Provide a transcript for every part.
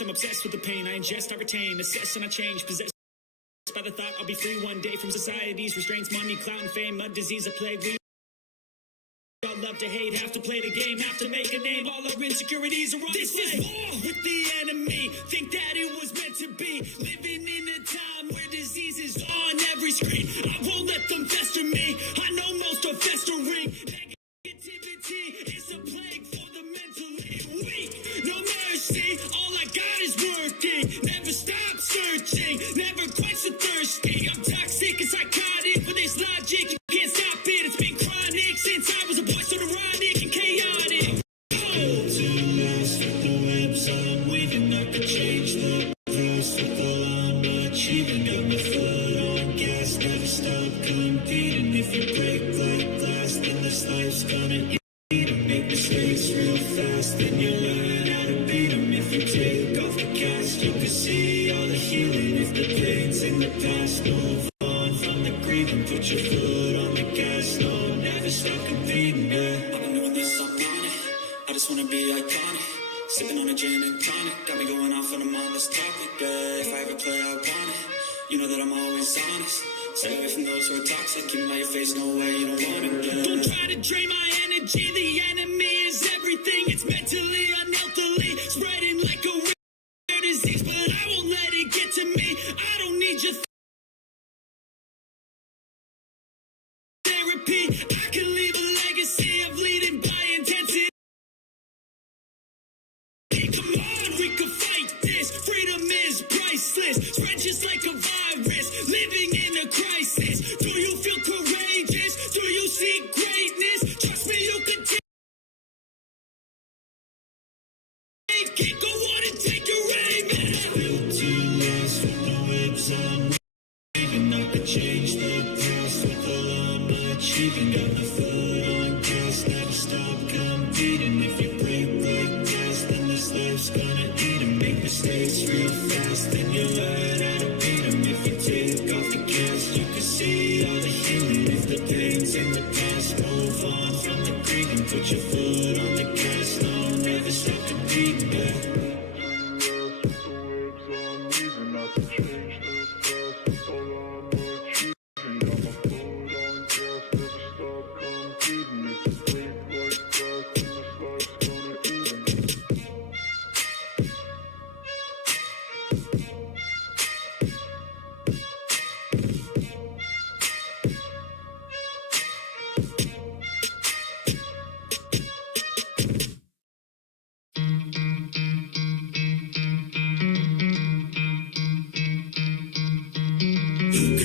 I'm obsessed with the pain. I ingest, I retain, assess, and I change. Possessed by the thought I'll be free one day from society's restraints, money, clout, and fame, a disease, a plague. We all love to hate, have to play the game, have to make a name. All our insecurities are on this display. This is war with the enemy. Think that it was meant to be. Living in a time where disease is on every screen. I won't let them fester me. I know most are festering. Negativity is a plague for the mentally weak. No mercy, all I got is working. Never stop searching, never quite so thirsty. I'm toxic and psychotic with this logic. You can't stop it, it's been chronic since I was a boy, so neurotic and chaotic. Too lost with the webs I'm weaving. I could change the past with all I'm achieving. Got my foot on gas, never stop competing. If you break like glass, then this life's gonna eat 'em. Make mistakes real fast, then you learn how to beat 'em. If you take off the cast, you can see all the healing. If the pain's in the past, move on from the grieving. Put your foot on the gas, no, never stop competing. Yeah. I've been doing this, I'm on it. I just wanna be iconic. Sipping on a gin and tonic, got me going off when I'm on this topic. If I ever play, I want it. You know that I'm always honest. Stay away from those who are toxic. Keep my face, no way, you don't want it. Yeah. Don't try to drain my energy. The enemy is everything. It's mentally, unhealthily, spreading like a rare disease. But I won't let it get to me. I don't need your therapy. I can leave a legacy of leading by intensity. Come on, we can fight this. Freedom is priceless. Spread just like a virus. Living in a crisis. Do you feel courageous? Do you see greatness? Trust me, you can take it. Go on and take your aim. Still too lost with the webs I'm weaving. I could change the past with all I'm achieving. Got my foot on gas, never stop competing. If you break like glass, then this life's gonna eat 'em. Make mistakes real fast, then you learn how to beat 'em. If you take off the gas, you can see all the healing. If the pain's in the past, move on from the grieving. Put your foot on the gas, no, never stop competing. Yeah.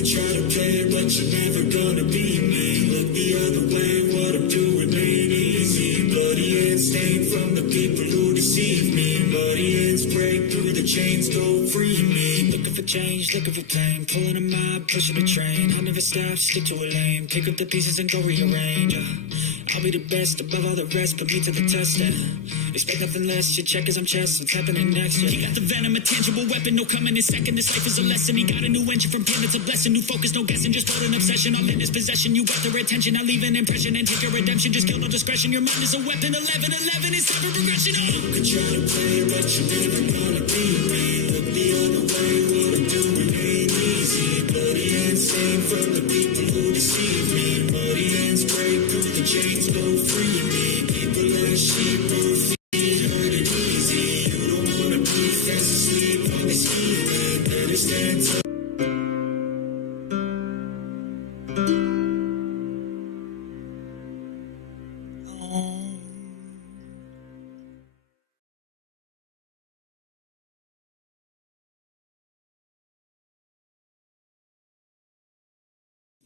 Try to play it, but you're never gonna beat me. Look the other way, what I'm doing ain't easy. Bloody hands stained from the people who deceive me. Bloody hands break through the chains, go free me. Looking for change, looking for pain. Pulling a mob, pushing a train. I'll never stop, stick to a lane. Pick up the pieces and go rearrange. I'll be the best above all the rest, put me to the test. Expect nothing less, your check is I'm chess, what's happening next? He got the venom, a tangible weapon, no coming in second. This life is a lesson, he got a new engine from pain, it's a blessing. New focus, no guessing, just hold an obsession. All in his possession, you got their attention. I'll leave an impression and take your redemption. Just kill no discretion, your mind is a weapon. 11-11 is time for progression. You can try to play, but you're never gonna beat me. Look the other way, what I'm doing ain't easy. Bloody hands stained from the people who deceive me. Bloody hands break through the chains, go free me. People like sheep move feet, hurt it easy. You don't wanna be fast asleep on this healing. Better stand up.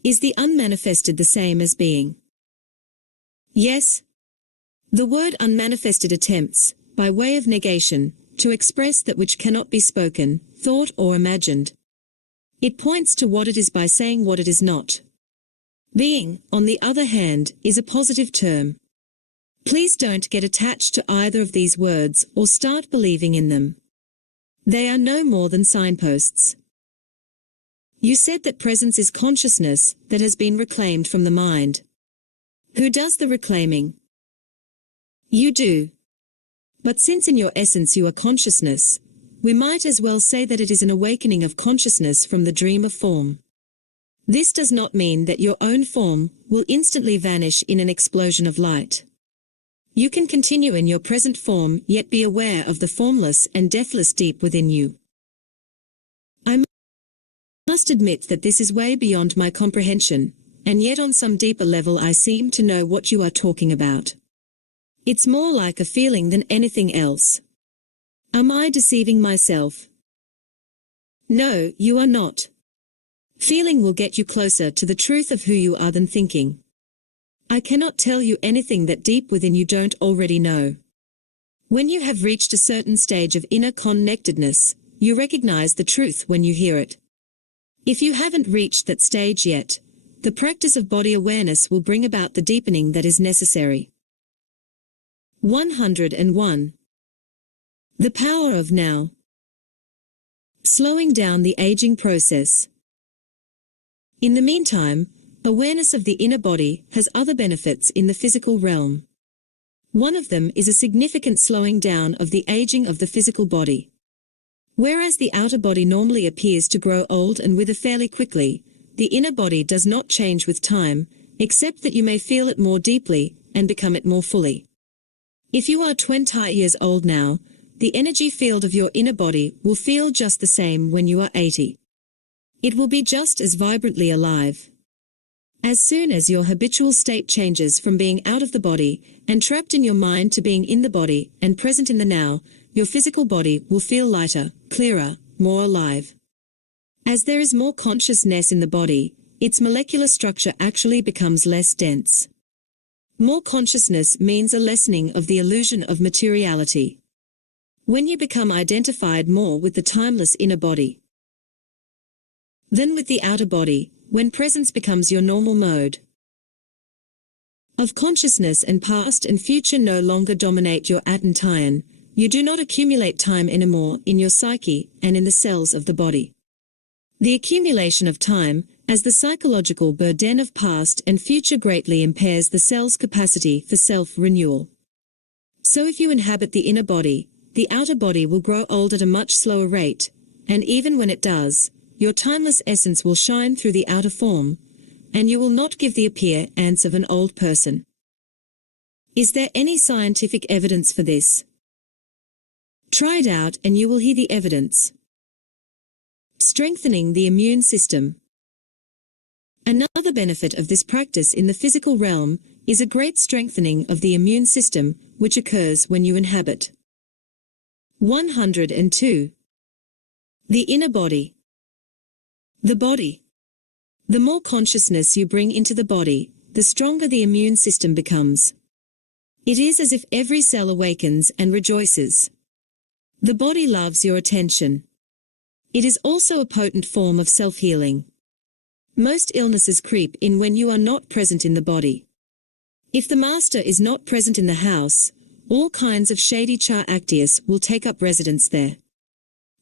Is the unmanifested the same as being? Yes. The word unmanifested attempts, by way of negation, to express that which cannot be spoken, thought or imagined. It points to what it is by saying what it is not. Being, on the other hand, is a positive term. Please don't get attached to either of these words or start believing in them. They are no more than signposts. You said that presence is consciousness that has been reclaimed from the mind. Who does the reclaiming? You do. But since in your essence you are consciousness, we might as well say that it is an awakening of consciousness from the dream of form. This does not mean that your own form will instantly vanish in an explosion of light. You can continue in your present form yet be aware of the formless and deathless deep within you. I must admit that this is way beyond my comprehension, and yet on some deeper level I seem to know what you are talking about. It's more like a feeling than anything else. Am I deceiving myself? No, you are not. Feeling will get you closer to the truth of who you are than thinking. I cannot tell you anything that deep within you don't already know. When you have reached a certain stage of inner connectedness, you recognize the truth when you hear it. If you haven't reached that stage yet, the practice of body awareness will bring about the deepening that is necessary. 101. The power of now. Slowing down the aging process. In the meantime, awareness of the inner body has other benefits in the physical realm. One of them is a significant slowing down of the aging of the physical body. Whereas the outer body normally appears to grow old and wither fairly quickly, the inner body does not change with time, except that you may feel it more deeply and become it more fully. If you are 20 years old now, the energy field of your inner body will feel just the same when you are 80. It will be just as vibrantly alive. As soon as your habitual state changes from being out of the body and trapped in your mind to being in the body and present in the now, your physical body will feel lighter, clearer, more alive. As there is more consciousness in the body, its molecular structure actually becomes less dense. More consciousness means a lessening of the illusion of materiality. When you become identified more with the timeless inner body than with the outer body, when presence becomes your normal mode of consciousness and past and future no longer dominate your attention, you do not accumulate time anymore in your psyche and in the cells of the body. The accumulation of time, as the psychological burden of past and future greatly impairs the cell's capacity for self-renewal. So if you inhabit the inner body, the outer body will grow old at a much slower rate, and even when it does, your timeless essence will shine through the outer form, and you will not give the appearance of an old person. Is there any scientific evidence for this? Try it out and you will hear the evidence. Strengthening the immune system. Another benefit of this practice in the physical realm is a great strengthening of the immune system, which occurs when you inhabit. 102. The inner body. The body. The more consciousness you bring into the body, the stronger the immune system becomes. It is as if every cell awakens and rejoices. The body loves your attention. It is also a potent form of self-healing. Most illnesses creep in when you are not present in the body. If the master is not present in the house, all kinds of shady activities will take up residence there.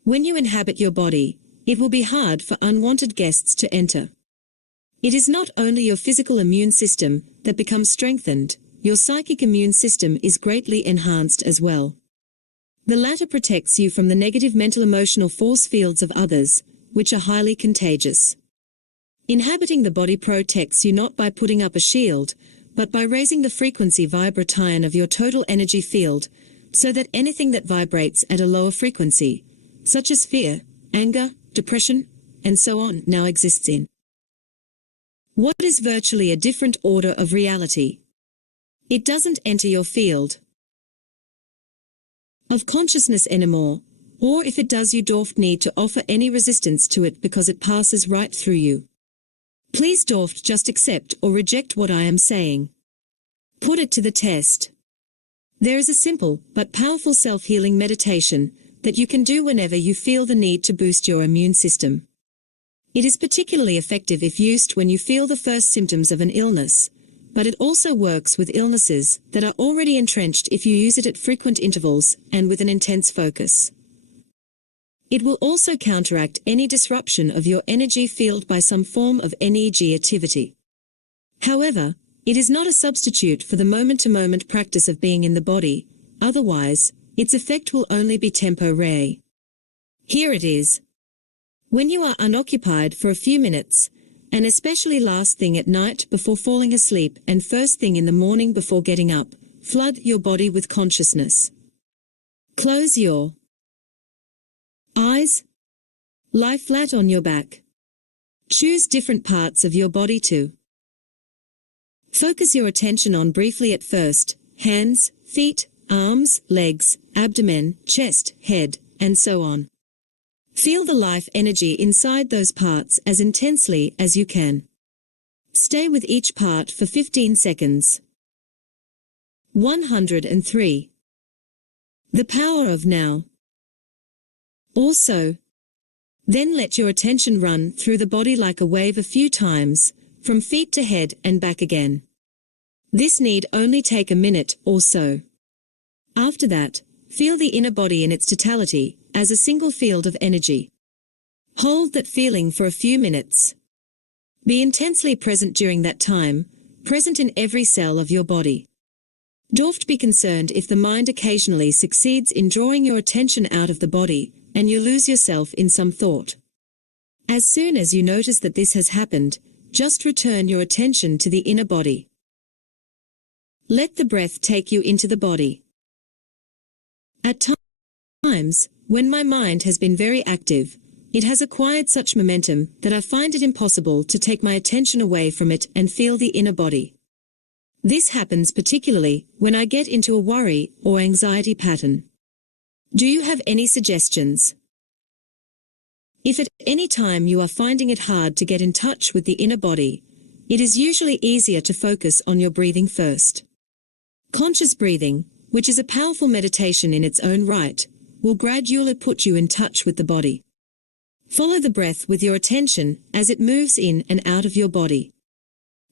When you inhabit your body, it will be hard for unwanted guests to enter. It is not only your physical immune system that becomes strengthened, your psychic immune system is greatly enhanced as well. The latter protects you from the negative mental emotional force fields of others, which are highly contagious. Inhabiting the body protects you not by putting up a shield, but by raising the frequency vibration of your total energy field, so that anything that vibrates at a lower frequency, such as fear, anger, depression, and so on, now exists in what is virtually a different order of reality. It doesn't enter your field of consciousness anymore, or if it does you don't need to offer any resistance to it because it passes right through you. Please don't just accept or reject what I am saying. Put it to the test. There is a simple but powerful self-healing meditation that you can do whenever you feel the need to boost your immune system. It is particularly effective if used when you feel the first symptoms of an illness, but it also works with illnesses that are already entrenched if you use it at frequent intervals and with an intense focus. It will also counteract any disruption of your energy field by some form of energy activity. However, it is not a substitute for the moment-to-moment practice of being in the body, otherwise, its effect will only be temporary. Here it is. When you are unoccupied for a few minutes, and especially last thing at night before falling asleep and first thing in the morning before getting up, flood your body with consciousness. Close your eyes. Lie flat on your back. Choose different parts of your body to focus your attention on briefly at first: hands, feet, arms, legs, abdomen, chest, head, and so on. Feel the life energy inside those parts as intensely as you can. Stay with each part for 15 seconds. 103. The power of now. Also, then let your attention run through the body like a wave a few times, from feet to head and back again. This need only take a minute or so. After that, feel the inner body in its totality, as a single field of energy. Hold that feeling for a few minutes. Be intensely present during that time, present in every cell of your body. Don't be concerned if the mind occasionally succeeds in drawing your attention out of the body, and you lose yourself in some thought. As soon as you notice that this has happened, just return your attention to the inner body. Let the breath take you into the body. At times, when my mind has been very active, it has acquired such momentum that I find it impossible to take my attention away from it and feel the inner body. This happens particularly when I get into a worry or anxiety pattern. Do you have any suggestions? If at any time you are finding it hard to get in touch with the inner body, it is usually easier to focus on your breathing first. Conscious breathing, which is a powerful meditation in its own right, will gradually put you in touch with the body. Follow the breath with your attention as it moves in and out of your body.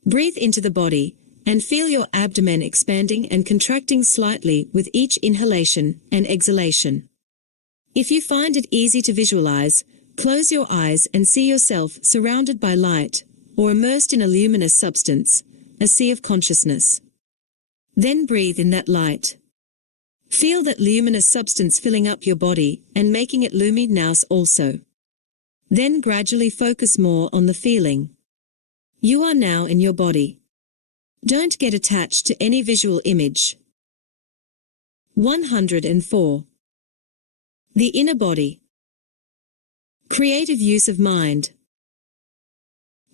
Breathe into the body and feel your abdomen expanding and contracting slightly with each inhalation and exhalation. If you find it easy to visualize, close your eyes and see yourself surrounded by light or immersed in a luminous substance, a sea of consciousness. Then breathe in that light. Feel that luminous substance filling up your body and making it luminous also. Then gradually focus more on the feeling. You are now in your body. Don't get attached to any visual image. 104. The inner body. Creative use of mind.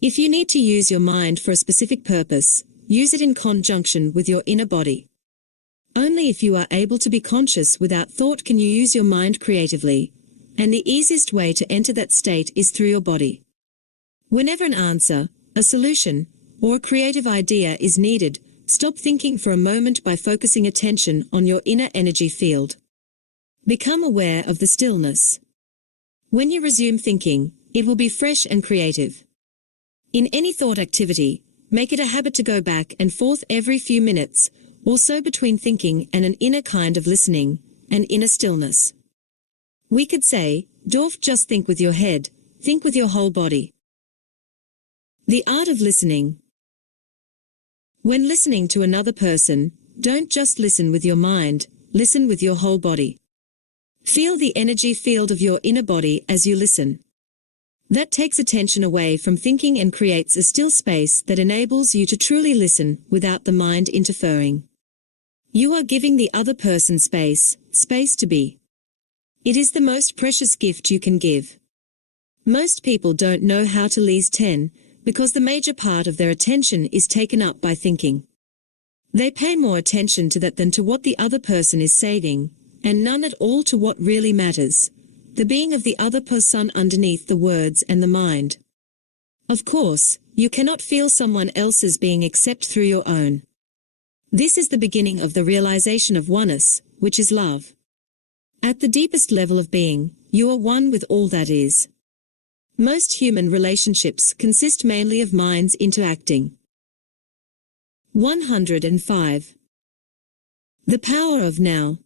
If you need to use your mind for a specific purpose, use it in conjunction with your inner body. Only if you are able to be conscious without thought can you use your mind creatively, and the easiest way to enter that state is through your body. Whenever an answer, a solution, or a creative idea is needed, stop thinking for a moment by focusing attention on your inner energy field. Become aware of the stillness. When you resume thinking, it will be fresh and creative. In any thought activity, make it a habit to go back and forth every few minutes, or so between thinking and an inner kind of listening, an inner stillness. We could say, don't just think with your head, think with your whole body. The art of listening. When listening to another person, don't just listen with your mind, listen with your whole body. Feel the energy field of your inner body as you listen. That takes attention away from thinking and creates a still space that enables you to truly listen without the mind interfering. You are giving the other person space to be. It is the most precious gift you can give. Most people don't know how to listen because the major part of their attention is taken up by thinking. They pay more attention to that than to what the other person is saying, and none at all to what really matters, the being of the other person underneath the words and the mind. Of course, you cannot feel someone else's being except through your own. This is the beginning of the realization of oneness, which is love. At the deepest level of being, you are one with all that is. Most human relationships consist mainly of minds interacting. 105. The power of now.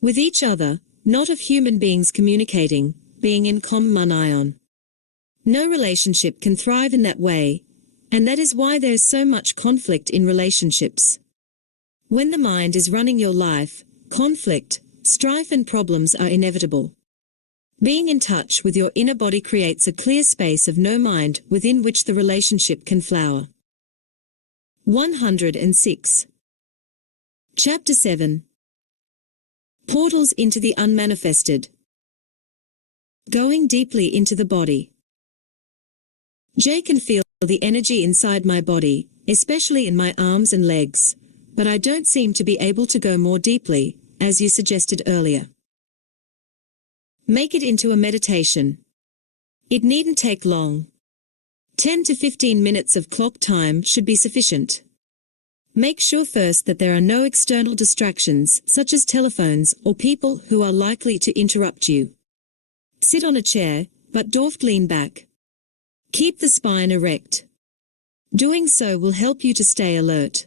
With each other, not of human beings communicating, being in common. No relationship can thrive in that way, and that is why there is so much conflict in relationships. When the mind is running your life, conflict, strife and problems are inevitable. Being in touch with your inner body creates a clear space of no mind within which the relationship can flower. 106. Chapter 7. Portals into the unmanifested. Going deeply into the body. Jay can feel the energy inside my body, especially in my arms and legs, but I don't seem to be able to go more deeply, as you suggested earlier. Make it into a meditation. It needn't take long. 10 to 15 minutes of clock time should be sufficient. Make sure first that there are no external distractions, such as telephones or people who are likely to interrupt you. Sit on a chair, but don't lean back. Keep the spine erect. Doing so will help you to stay alert.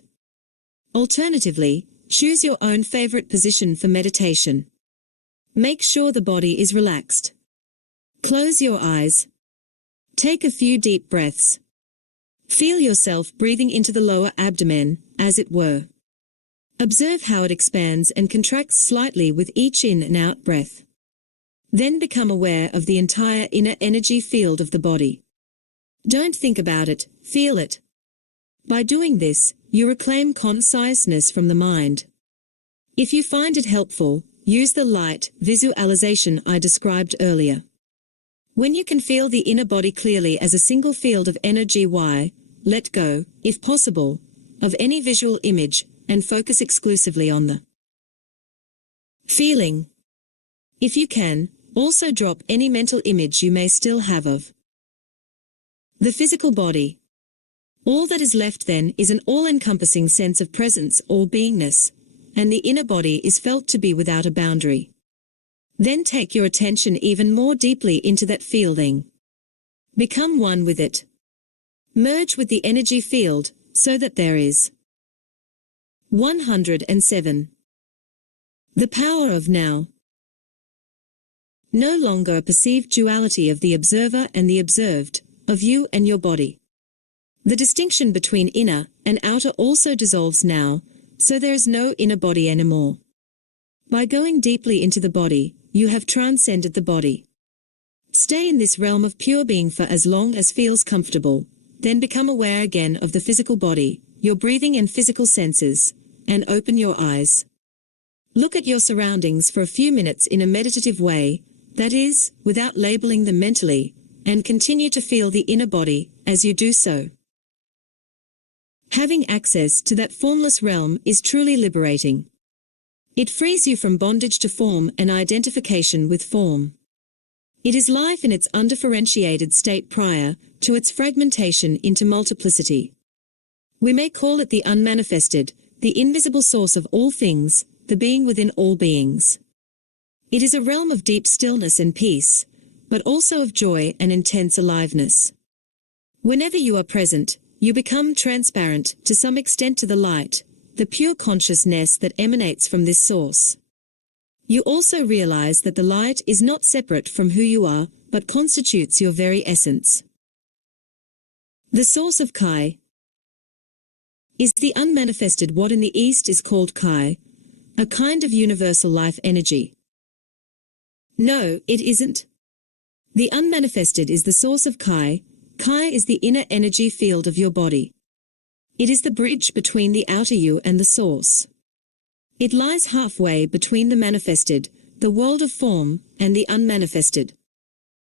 Alternatively, choose your own favorite position for meditation. Make sure the body is relaxed. Close your eyes. Take a few deep breaths. Feel yourself breathing into the lower abdomen, as it were. Observe how it expands and contracts slightly with each in and out breath. Then become aware of the entire inner energy field of the body. Don't think about it, feel it. By doing this, you reclaim conciseness from the mind. If you find it helpful, use the light visualization I described earlier. When you can feel the inner body clearly as a single field of energy, let go, if possible, of any visual image and focus exclusively on the feeling. If you can, also drop any mental image you may still have of the physical body. All that is left then is an all-encompassing sense of presence or beingness, and the inner body is felt to be without a boundary. Then take your attention even more deeply into that feeling. Become one with it. Merge with the energy field, so that there is 107. The power of now. No longer a perceived duality of the observer and the observed, of you and your body. The distinction between inner and outer also dissolves now, so there is no inner body anymore. By going deeply into the body, you have transcended the body. Stay in this realm of pure being for as long as feels comfortable, then become aware again of the physical body, your breathing and physical senses, and open your eyes. Look at your surroundings for a few minutes in a meditative way, that is, without labeling them mentally, and continue to feel the inner body as you do so. Having access to that formless realm is truly liberating. It frees you from bondage to form and identification with form. It is life in its undifferentiated state prior to its fragmentation into multiplicity. We may call it the unmanifested, the invisible source of all things, the being within all beings. It is a realm of deep stillness and peace, but also of joy and intense aliveness. Whenever you are present, you become transparent to some extent to the light, the pure consciousness that emanates from this source. You also realize that the light is not separate from who you are, but constitutes your very essence. The source of Kai is the unmanifested, what in the East is called Kai, a kind of universal life energy. No, it isn't. The unmanifested is the source of Kai. Kai is the inner energy field of your body. It is the bridge between the outer you and the source. It lies halfway between the manifested, the world of form, and the unmanifested.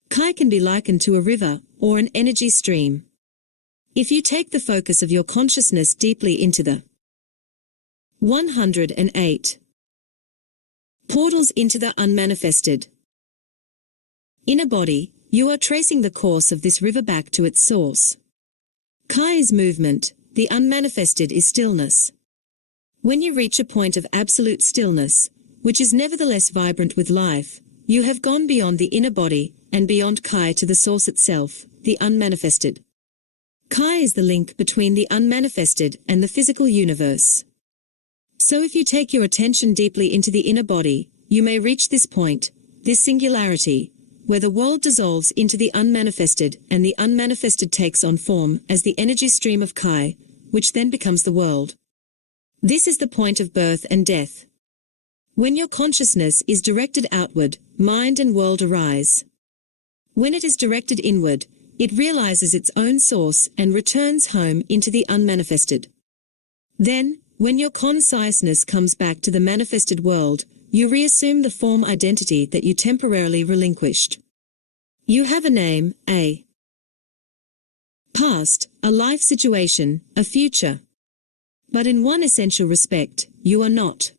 Kai can be likened to a river or an energy stream. If you take the focus of your consciousness deeply into the 108 portals into the unmanifested inner body, you are tracing the course of this river back to its source. Kai is movement, the unmanifested is stillness. When you reach a point of absolute stillness, which is nevertheless vibrant with life, you have gone beyond the inner body and beyond Kai to the source itself, the unmanifested. Kai is the link between the unmanifested and the physical universe. So if you take your attention deeply into the inner body, you may reach this point, this singularity, where the world dissolves into the unmanifested and the unmanifested takes on form as the energy stream of Kai, which then becomes the world. This is the point of birth and death. When your consciousness is directed outward, mind and world arise. When it is directed inward, it realizes its own source and returns home into the unmanifested. Then, when your consciousness comes back to the manifested world, you reassume the form identity that you temporarily relinquished. You have a name, a past, a life situation, a future. But in one essential respect, you are not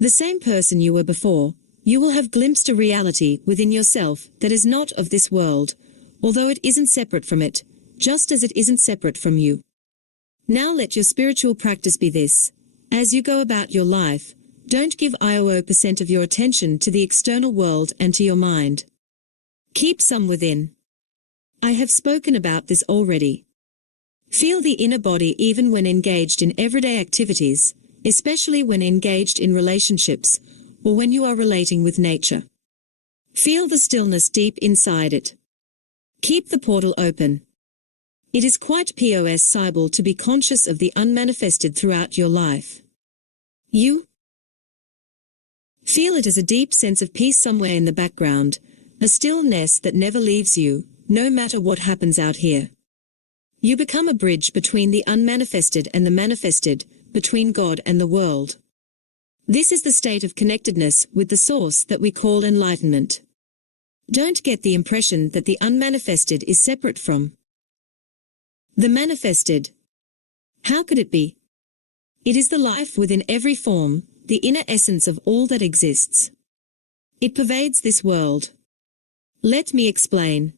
the same person you were before. You will have glimpsed a reality within yourself that is not of this world, although it isn't separate from it, just as it isn't separate from you. Now let your spiritual practice be this. As you go about your life, don't give IOO% of your attention to the external world and to your mind. Keep some within. I have spoken about this already. Feel the inner body even when engaged in everyday activities, especially when engaged in relationships, or when you are relating with nature. Feel the stillness deep inside it. Keep the portal open. It is quite possible to be conscious of the unmanifested throughout your life. You feel it as a deep sense of peace somewhere in the background, a stillness that never leaves you, no matter what happens out here. You become a bridge between the unmanifested and the manifested, between God and the world. This is the state of connectedness with the source that we call enlightenment. Don't get the impression that the unmanifested is separate from the manifested. How could it be? It is the life within every form, the inner essence of all that exists. It pervades this world. Let me explain.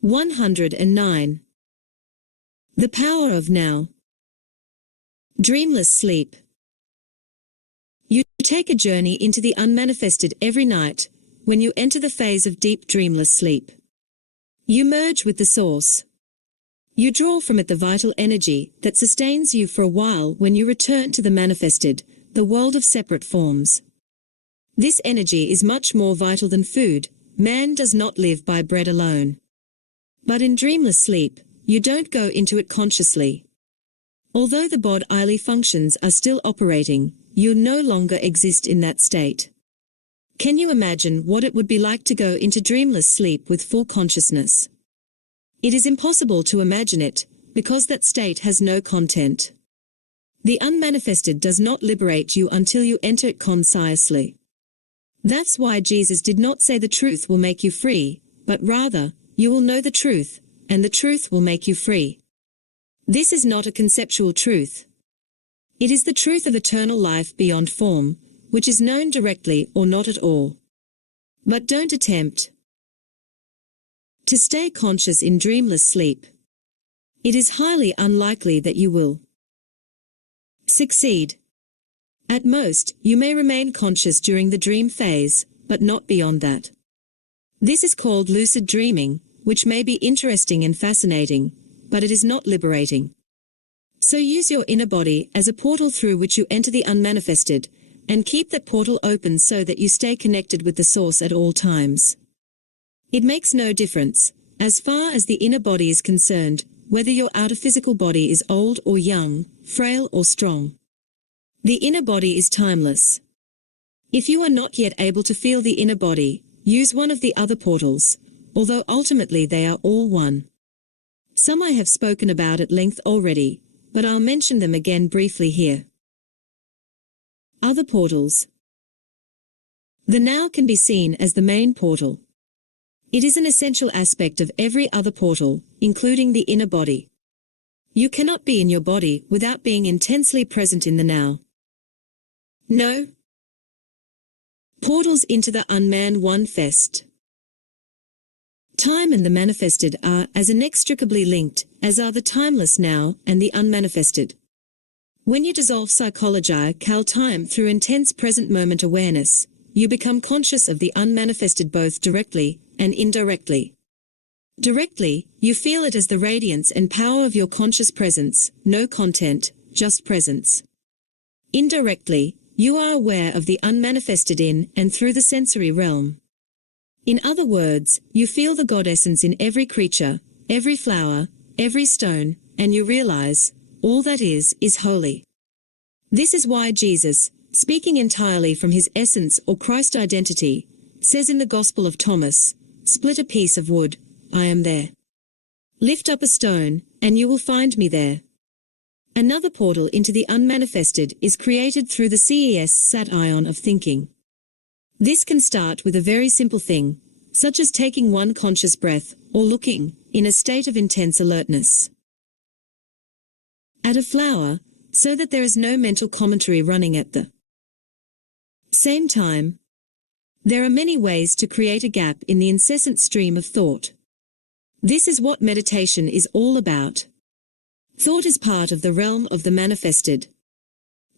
109. The power of now. Dreamless sleep. You take a journey into the unmanifested every night, when you enter the phase of deep dreamless sleep. You merge with the source. You draw from it the vital energy that sustains you for a while when you return to the manifested, the world of separate forms. This energy is much more vital than food. Man does not live by bread alone. But in dreamless sleep, you don't go into it consciously. Although the bodily functions are still operating, you no longer exist in that state. Can you imagine what it would be like to go into dreamless sleep with full consciousness? It is impossible to imagine it, because that state has no content. The unmanifested does not liberate you until you enter it consciously. That's why Jesus did not say the truth will make you free, but rather, you will know the truth, and the truth will make you free. This is not a conceptual truth. It is the truth of eternal life beyond form, which is known directly or not at all. But don't attempt to stay conscious in dreamless sleep. It is highly unlikely that you will succeed. At most, you may remain conscious during the dream phase, but not beyond that. This is called lucid dreaming, which may be interesting and fascinating, but it is not liberating. So use your inner body as a portal through which you enter the unmanifested, and keep that portal open so that you stay connected with the source at all times. It makes no difference, as far as the inner body is concerned, whether your outer physical body is old or young, frail or strong. The inner body is timeless. If you are not yet able to feel the inner body, use one of the other portals, although ultimately they are all one. Some I have spoken about at length already, but I'll mention them again briefly here. Other portals. The now can be seen as the main portal. It is an essential aspect of every other portal, including the inner body. You cannot be in your body without being intensely present in the now. No portals into the unmanned one fest. Time and the manifested are as inextricably linked as are the timeless now and the unmanifested. When you dissolve psychological time through intense present moment awareness, you become conscious of the unmanifested both directly and indirectly. Directly, you feel it as the radiance and power of your conscious presence, no content, just presence. Indirectly, you are aware of the unmanifested in and through the sensory realm. In other words, you feel the God essence in every creature, every flower, every stone, and you realize, all that is holy. This is why Jesus, speaking entirely from his essence or Christ identity, says in the Gospel of Thomas, "Split a piece of wood, I am there. Lift up a stone, and you will find me there." Another portal into the unmanifested is created through the CES-SAT ion of thinking. This can start with a very simple thing, such as taking one conscious breath, or looking, in a state of intense alertness, at a flower, so that there is no mental commentary running at the same time. There are many ways to create a gap in the incessant stream of thought. This is what meditation is all about. Thought is part of the realm of the manifested.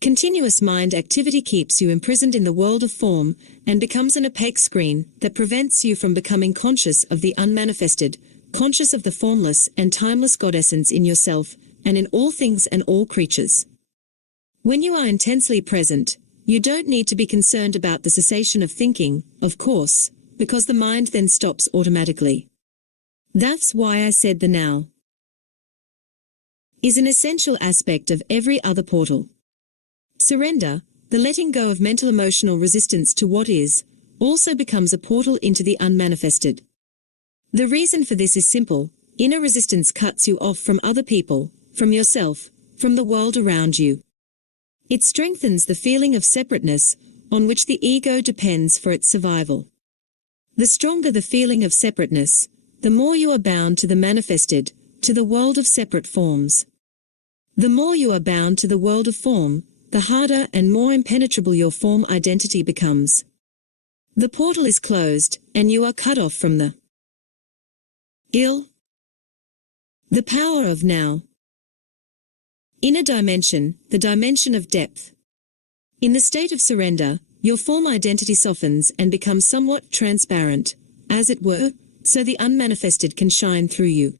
Continuous mind activity keeps you imprisoned in the world of form and becomes an opaque screen that prevents you from becoming conscious of the unmanifested, conscious of the formless and timeless God essence in yourself and in all things and all creatures. When you are intensely present, you don't need to be concerned about the cessation of thinking, of course, because the mind then stops automatically. That's why I said the now is an essential aspect of every other portal. Surrender, the letting go of mental emotional resistance to what is, also becomes a portal into the unmanifested. The reason for this is simple: inner resistance cuts you off from other people, from yourself, from the world around you. It strengthens the feeling of separateness, on which the ego depends for its survival. The stronger the feeling of separateness, the more you are bound to the manifested, to the world of separate forms. The more you are bound to the world of form, the harder and more impenetrable your form identity becomes. The portal is closed, and you are cut off from the power of now. Inner dimension, the dimension of depth. In the state of surrender, your form identity softens and becomes somewhat transparent, as it were, so the unmanifested can shine through you.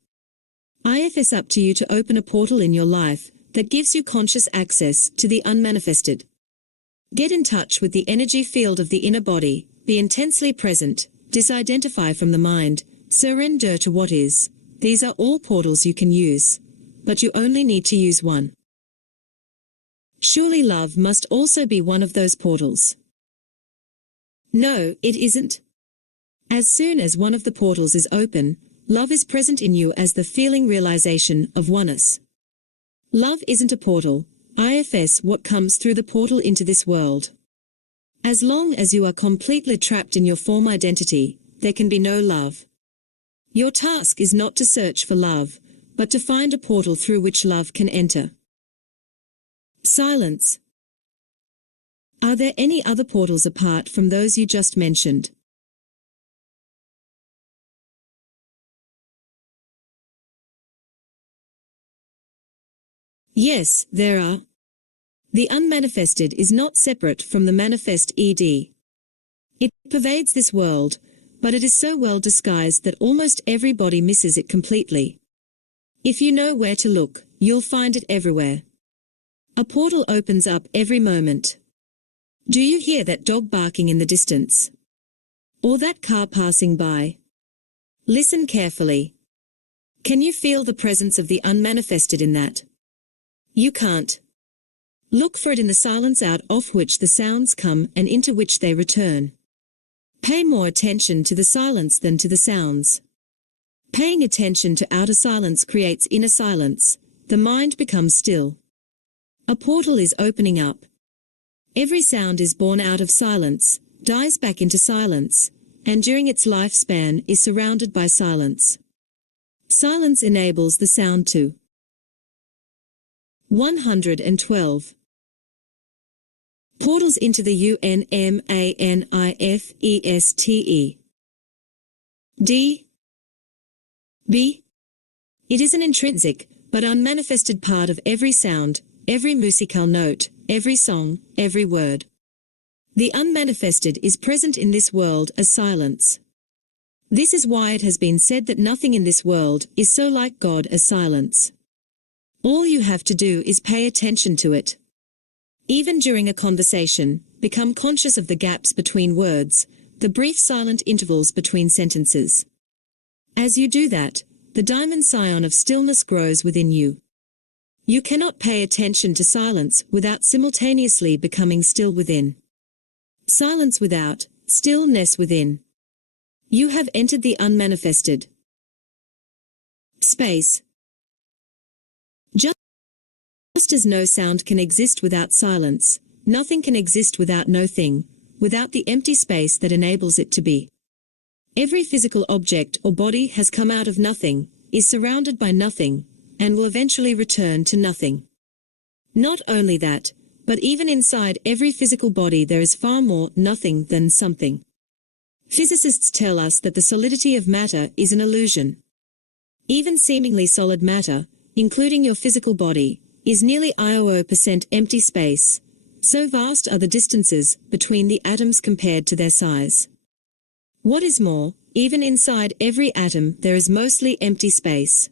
It's up to you to open a portal in your life that gives you conscious access to the unmanifested. Get in touch with the energy field of the inner body, be intensely present, disidentify from the mind, surrender to what is. These are all portals you can use, but you only need to use one. Surely love must also be one of those portals. No, it isn't. As soon as one of the portals is open, love is present in you as the feeling realization of oneness. Love isn't a portal, it's what comes through the portal into this world. As long as you are completely trapped in your form identity, there can be no love. Your task is not to search for love, but to find a portal through which love can enter. Silence. Are there any other portals apart from those you just mentioned? Yes, there are. The unmanifested is not separate from the manifest ED. It pervades this world, but it is so well disguised that almost everybody misses it completely. If you know where to look, you'll find it everywhere. A portal opens up every moment. Do you hear that dog barking in the distance? Or that car passing by? Listen carefully. Can you feel the presence of the unmanifested in that? You can't. Look for it in the silence out of which the sounds come and into which they return. Pay more attention to the silence than to the sounds. Paying attention to outer silence creates inner silence. The mind becomes still. A portal is opening up. Every sound is born out of silence, dies back into silence, and during its lifespan is surrounded by silence. Silence enables the sound to 112. Portals into the UNMANIFESTE. D. B. It is an intrinsic, but unmanifested part of every sound, every musical note, every song, every word. The unmanifested is present in this world as silence. This is why it has been said that nothing in this world is so like God as silence. All you have to do is pay attention to it. Even during a conversation, become conscious of the gaps between words, the brief silent intervals between sentences. As you do that, the diamond scion of stillness grows within you. You cannot pay attention to silence without simultaneously becoming still within. Silence without, stillness within. You have entered the unmanifested. Space. Just as no sound can exist without silence, nothing can exist without no thing, without the empty space that enables it to be. Every physical object or body has come out of nothing, is surrounded by nothing, and will eventually return to nothing. Not only that, but even inside every physical body there is far more nothing than something. Physicists tell us that the solidity of matter is an illusion. Even seemingly solid matter, including your physical body, is nearly 0% empty space. So vast are the distances between the atoms compared to their size. What is more, even inside every atom there is mostly empty space.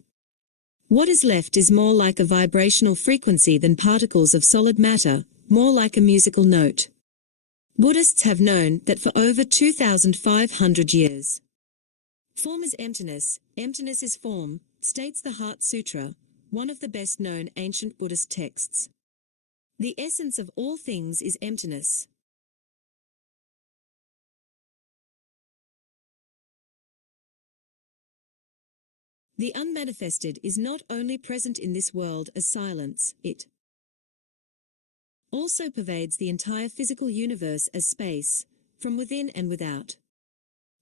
What is left is more like a vibrational frequency than particles of solid matter, more like a musical note. Buddhists have known that for over 2,500 years. Form is emptiness, emptiness is form, states the Heart Sutra, one of the best-known ancient Buddhist texts. The essence of all things is emptiness. The unmanifested is not only present in this world as silence, it also pervades the entire physical universe as space, from within and without.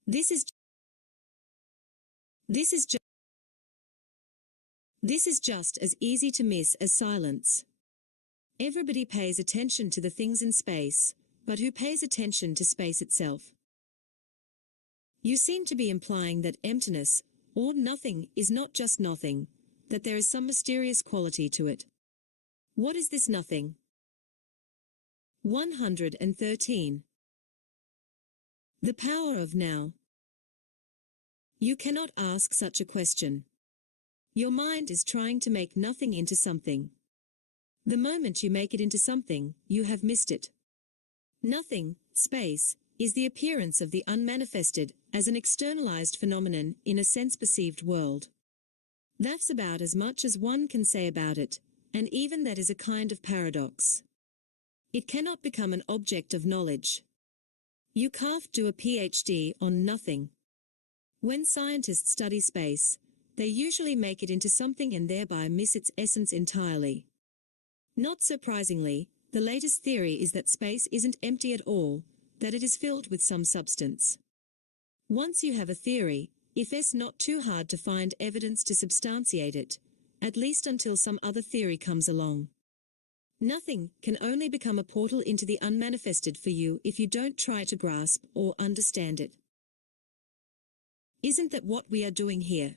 This is just as easy to miss as silence. Everybody pays attention to the things in space, but who pays attention to space itself? You seem to be implying that emptiness, or nothing, is not just nothing, that there is some mysterious quality to it. What is this nothing? 113. The power of now. You cannot ask such a question. Your mind is trying to make nothing into something. The moment you make it into something, you have missed it. Nothing, space, is the appearance of the unmanifested as an externalized phenomenon in a sense-perceived world. That's about as much as one can say about it, and even that is a kind of paradox. It cannot become an object of knowledge. You can't do a PhD on nothing. When scientists study space, they usually make it into something and thereby miss its essence entirely. Not surprisingly, the latest theory is that space isn't empty at all, that it is filled with some substance. Once you have a theory, if it's not too hard to find evidence to substantiate it, at least until some other theory comes along. Nothing can only become a portal into the unmanifested for you if you don't try to grasp or understand it. Isn't that what we are doing here?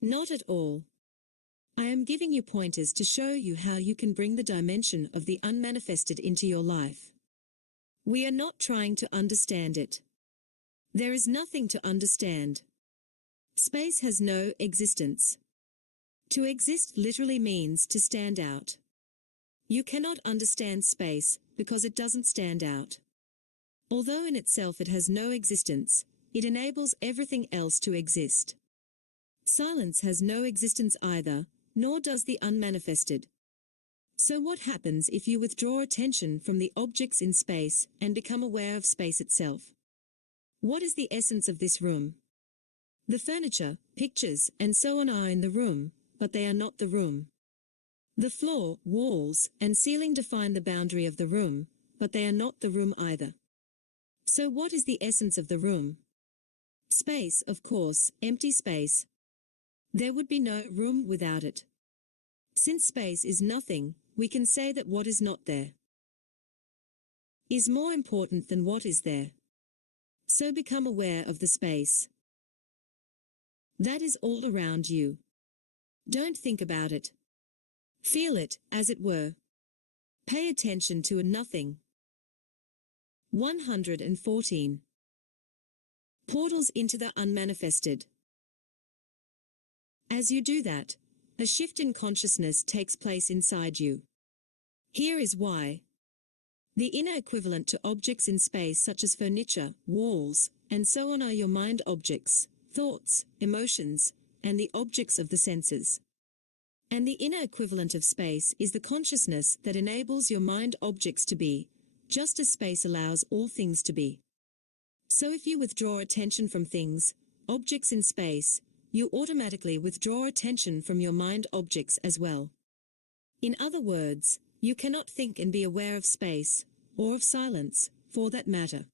Not at all. I am giving you pointers to show you how you can bring the dimension of the unmanifested into your life. We are not trying to understand it. There is nothing to understand. Space has no existence. To exist literally means to stand out. You cannot understand space because it doesn't stand out. Although in itself it has no existence, it enables everything else to exist. Silence has no existence either, nor does the unmanifested. So what happens if you withdraw attention from the objects in space and become aware of space itself? What is the essence of this room? The furniture, pictures, and so on are in the room, but they are not the room. The floor, walls, and ceiling define the boundary of the room, but they are not the room either. So what is the essence of the room? Space, of course, empty space. There would be no room without it. Since space is nothing, we can say that what is not there is more important than what is there. So become aware of the space that is all around you. Don't think about it. Feel it, as it were. Pay attention to a nothing. 114. Portals into the unmanifested. As you do that, a shift in consciousness takes place inside you. Here is why. The inner equivalent to objects in space such as furniture, walls, and so on are your mind objects, thoughts, emotions, and the objects of the senses. And the inner equivalent of space is the consciousness that enables your mind objects to be, just as space allows all things to be. So if you withdraw attention from things, objects in space, you automatically withdraw attention from your mind objects as well. In other words, you cannot think and be aware of space, or of silence, for that matter.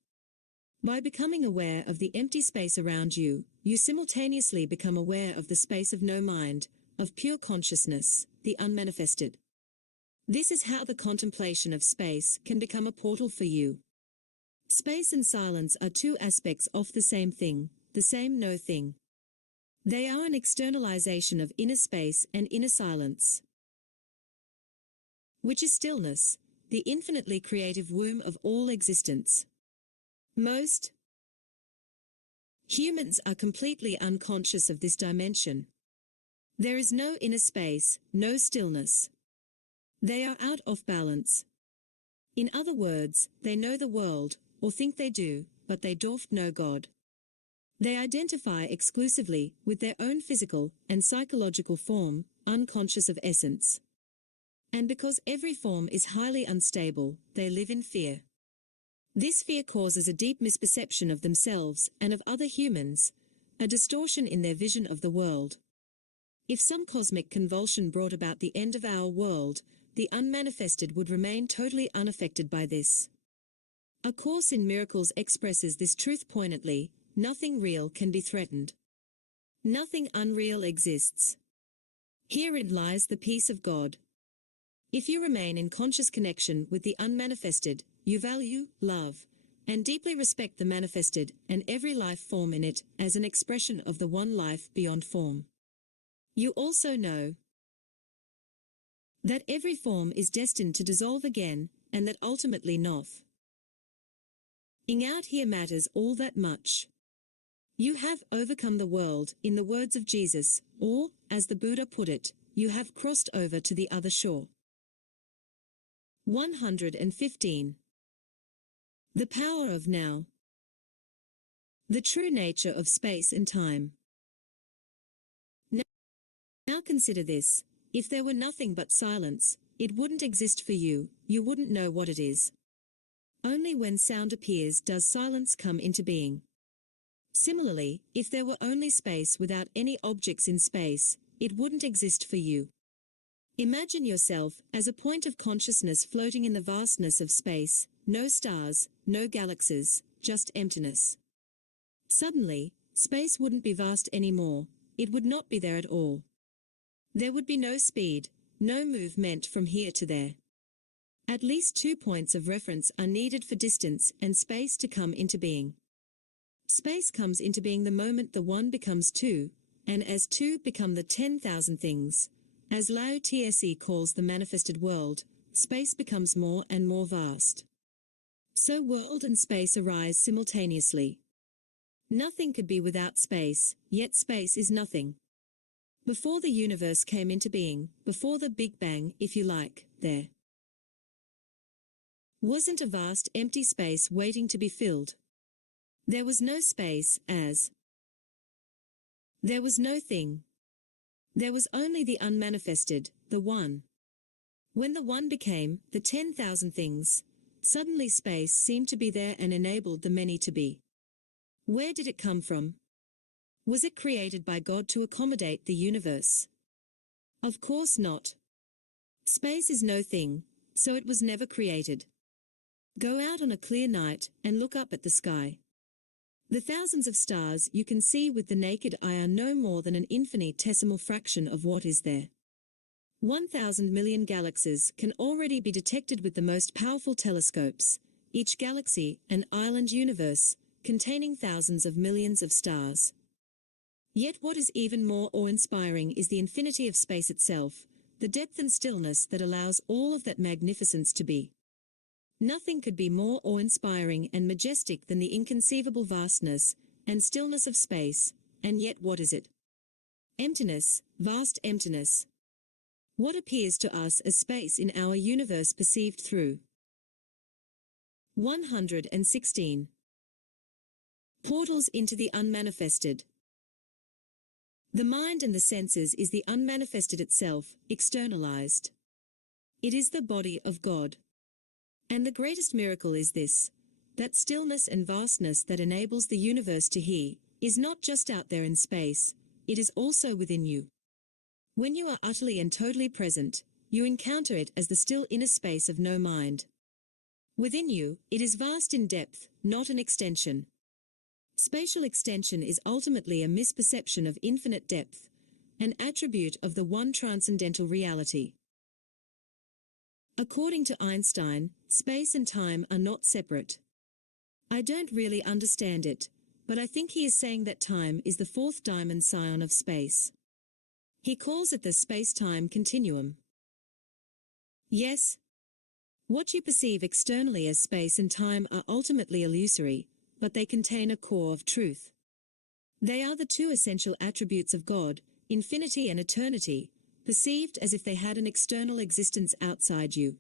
By becoming aware of the empty space around you, you simultaneously become aware of the space of no mind, of pure consciousness, the unmanifested. This is how the contemplation of space can become a portal for you. Space and silence are two aspects of the same thing, the same no thing. They are an externalization of inner space and inner silence, which is stillness, the infinitely creative womb of all existence. Most humans are completely unconscious of this dimension. There is no inner space, no stillness. They are out of balance. In other words, they know the world, or think they do, but they don't know God. They identify exclusively with their own physical and psychological form, unconscious of essence. And because every form is highly unstable, they live in fear. This fear causes a deep misperception of themselves and of other humans, a distortion in their vision of the world. If some cosmic convulsion brought about the end of our world, the unmanifested would remain totally unaffected by this. A Course in Miracles expresses this truth poignantly: nothing real can be threatened. Nothing unreal exists. Herein lies the peace of God. If you remain in conscious connection with the unmanifested, you value, love, and deeply respect the manifested and every life form in it as an expression of the one life beyond form. You also know that every form is destined to dissolve again, and that ultimately nothing out here matters all that much. You have overcome the world, in the words of Jesus, or, as the Buddha put it, you have crossed over to the other shore. 115. The power of now. The true nature of space and time. Now consider this: if there were nothing but silence, it wouldn't exist for you, you wouldn't know what it is. Only when sound appears does silence come into being. Similarly, if there were only space without any objects in space, it wouldn't exist for you. Imagine yourself as a point of consciousness floating in the vastness of space, no stars, no galaxies, just emptiness. Suddenly, space wouldn't be vast anymore, it would not be there at all. There would be no speed, no movement from here to there. At least 2 points of reference are needed for distance and space to come into being. Space comes into being the moment the one becomes two, and as two become the 10,000 things. As Lao Tse calls the manifested world, space becomes more and more vast. So world and space arise simultaneously. Nothing could be without space, yet space is nothing. Before the universe came into being, before the Big Bang, if you like, there wasn't a vast empty space waiting to be filled. There was no space, as there was no thing. There was only the unmanifested, the one. When the one became the 10,000 things, suddenly space seemed to be there and enabled the many to be. Where did it come from? Was it created by God to accommodate the universe? Of course not. Space is no thing, so it was never created. Go out on a clear night and look up at the sky. The thousands of stars you can see with the naked eye are no more than an infinitesimal fraction of what is there. 1,000 million galaxies can already be detected with the most powerful telescopes, each galaxy an island universe, containing thousands of millions of stars. Yet what is even more awe-inspiring is the infinity of space itself, the depth and stillness that allows all of that magnificence to be. Nothing could be more awe-inspiring and majestic than the inconceivable vastness and stillness of space, and yet what is it? Emptiness, vast emptiness. What appears to us as space in our universe perceived through 116. Portals into the unmanifested. The mind and the senses is the unmanifested itself, externalized. It is the body of God. And the greatest miracle is this, that stillness and vastness that enables the universe to hear, is not just out there in space, it is also within you. When you are utterly and totally present, you encounter it as the still inner space of no mind. Within you, it is vast in depth, not an extension. Spatial extension is ultimately a misperception of infinite depth, an attribute of the one transcendental reality. According to Einstein, space and time are not separate. I don't really understand it, but I think he is saying that time is the fourth diamond scion of space. He calls it the space-time continuum. Yes. What you perceive externally as space and time are ultimately illusory, but they contain a core of truth. They are the two essential attributes of God, infinity and eternity, perceived as if they had an external existence outside you.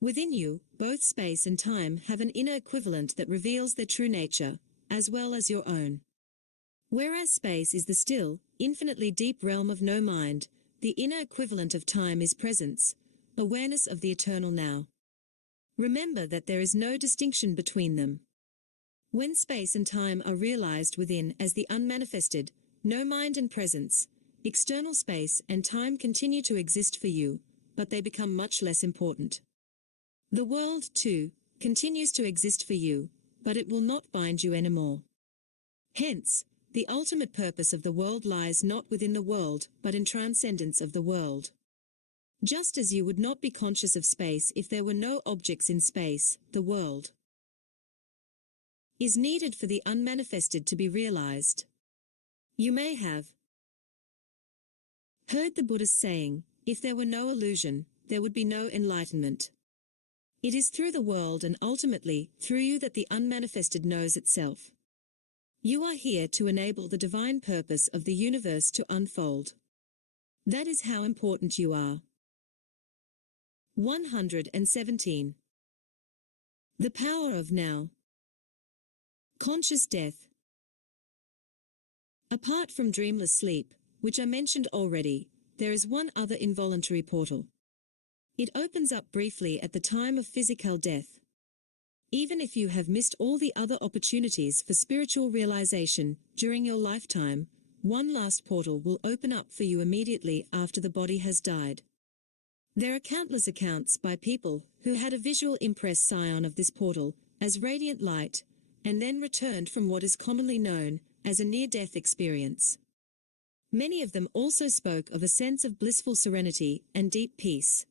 Within you, both space and time have an inner equivalent that reveals their true nature, as well as your own. Whereas space is the still, infinitely deep realm of no mind, the inner equivalent of time is presence, awareness of the eternal now. Remember that there is no distinction between them. When space and time are realized within as the unmanifested, no mind and presence, external space and time continue to exist for you, but they become much less important. The world, too, continues to exist for you, but it will not bind you anymore. Hence, the ultimate purpose of the world lies not within the world, but in transcendence of the world. Just as you would not be conscious of space if there were no objects in space, the world is needed for the unmanifested to be realized. You may have heard the Buddhist saying, if there were no illusion, there would be no enlightenment. It is through the world and ultimately through you that the unmanifested knows itself. You are here to enable the divine purpose of the universe to unfold. That is how important you are. 117. The power of now. Conscious death. Apart from dreamless sleep, which I mentioned already, there is one other involuntary portal. It opens up briefly at the time of physical death. Even if you have missed all the other opportunities for spiritual realization during your lifetime, one last portal will open up for you immediately after the body has died. There are countless accounts by people who had a visual impress scion of this portal as radiant light, and then returned from what is commonly known as a near-death experience. Many of them also spoke of a sense of blissful serenity and deep peace.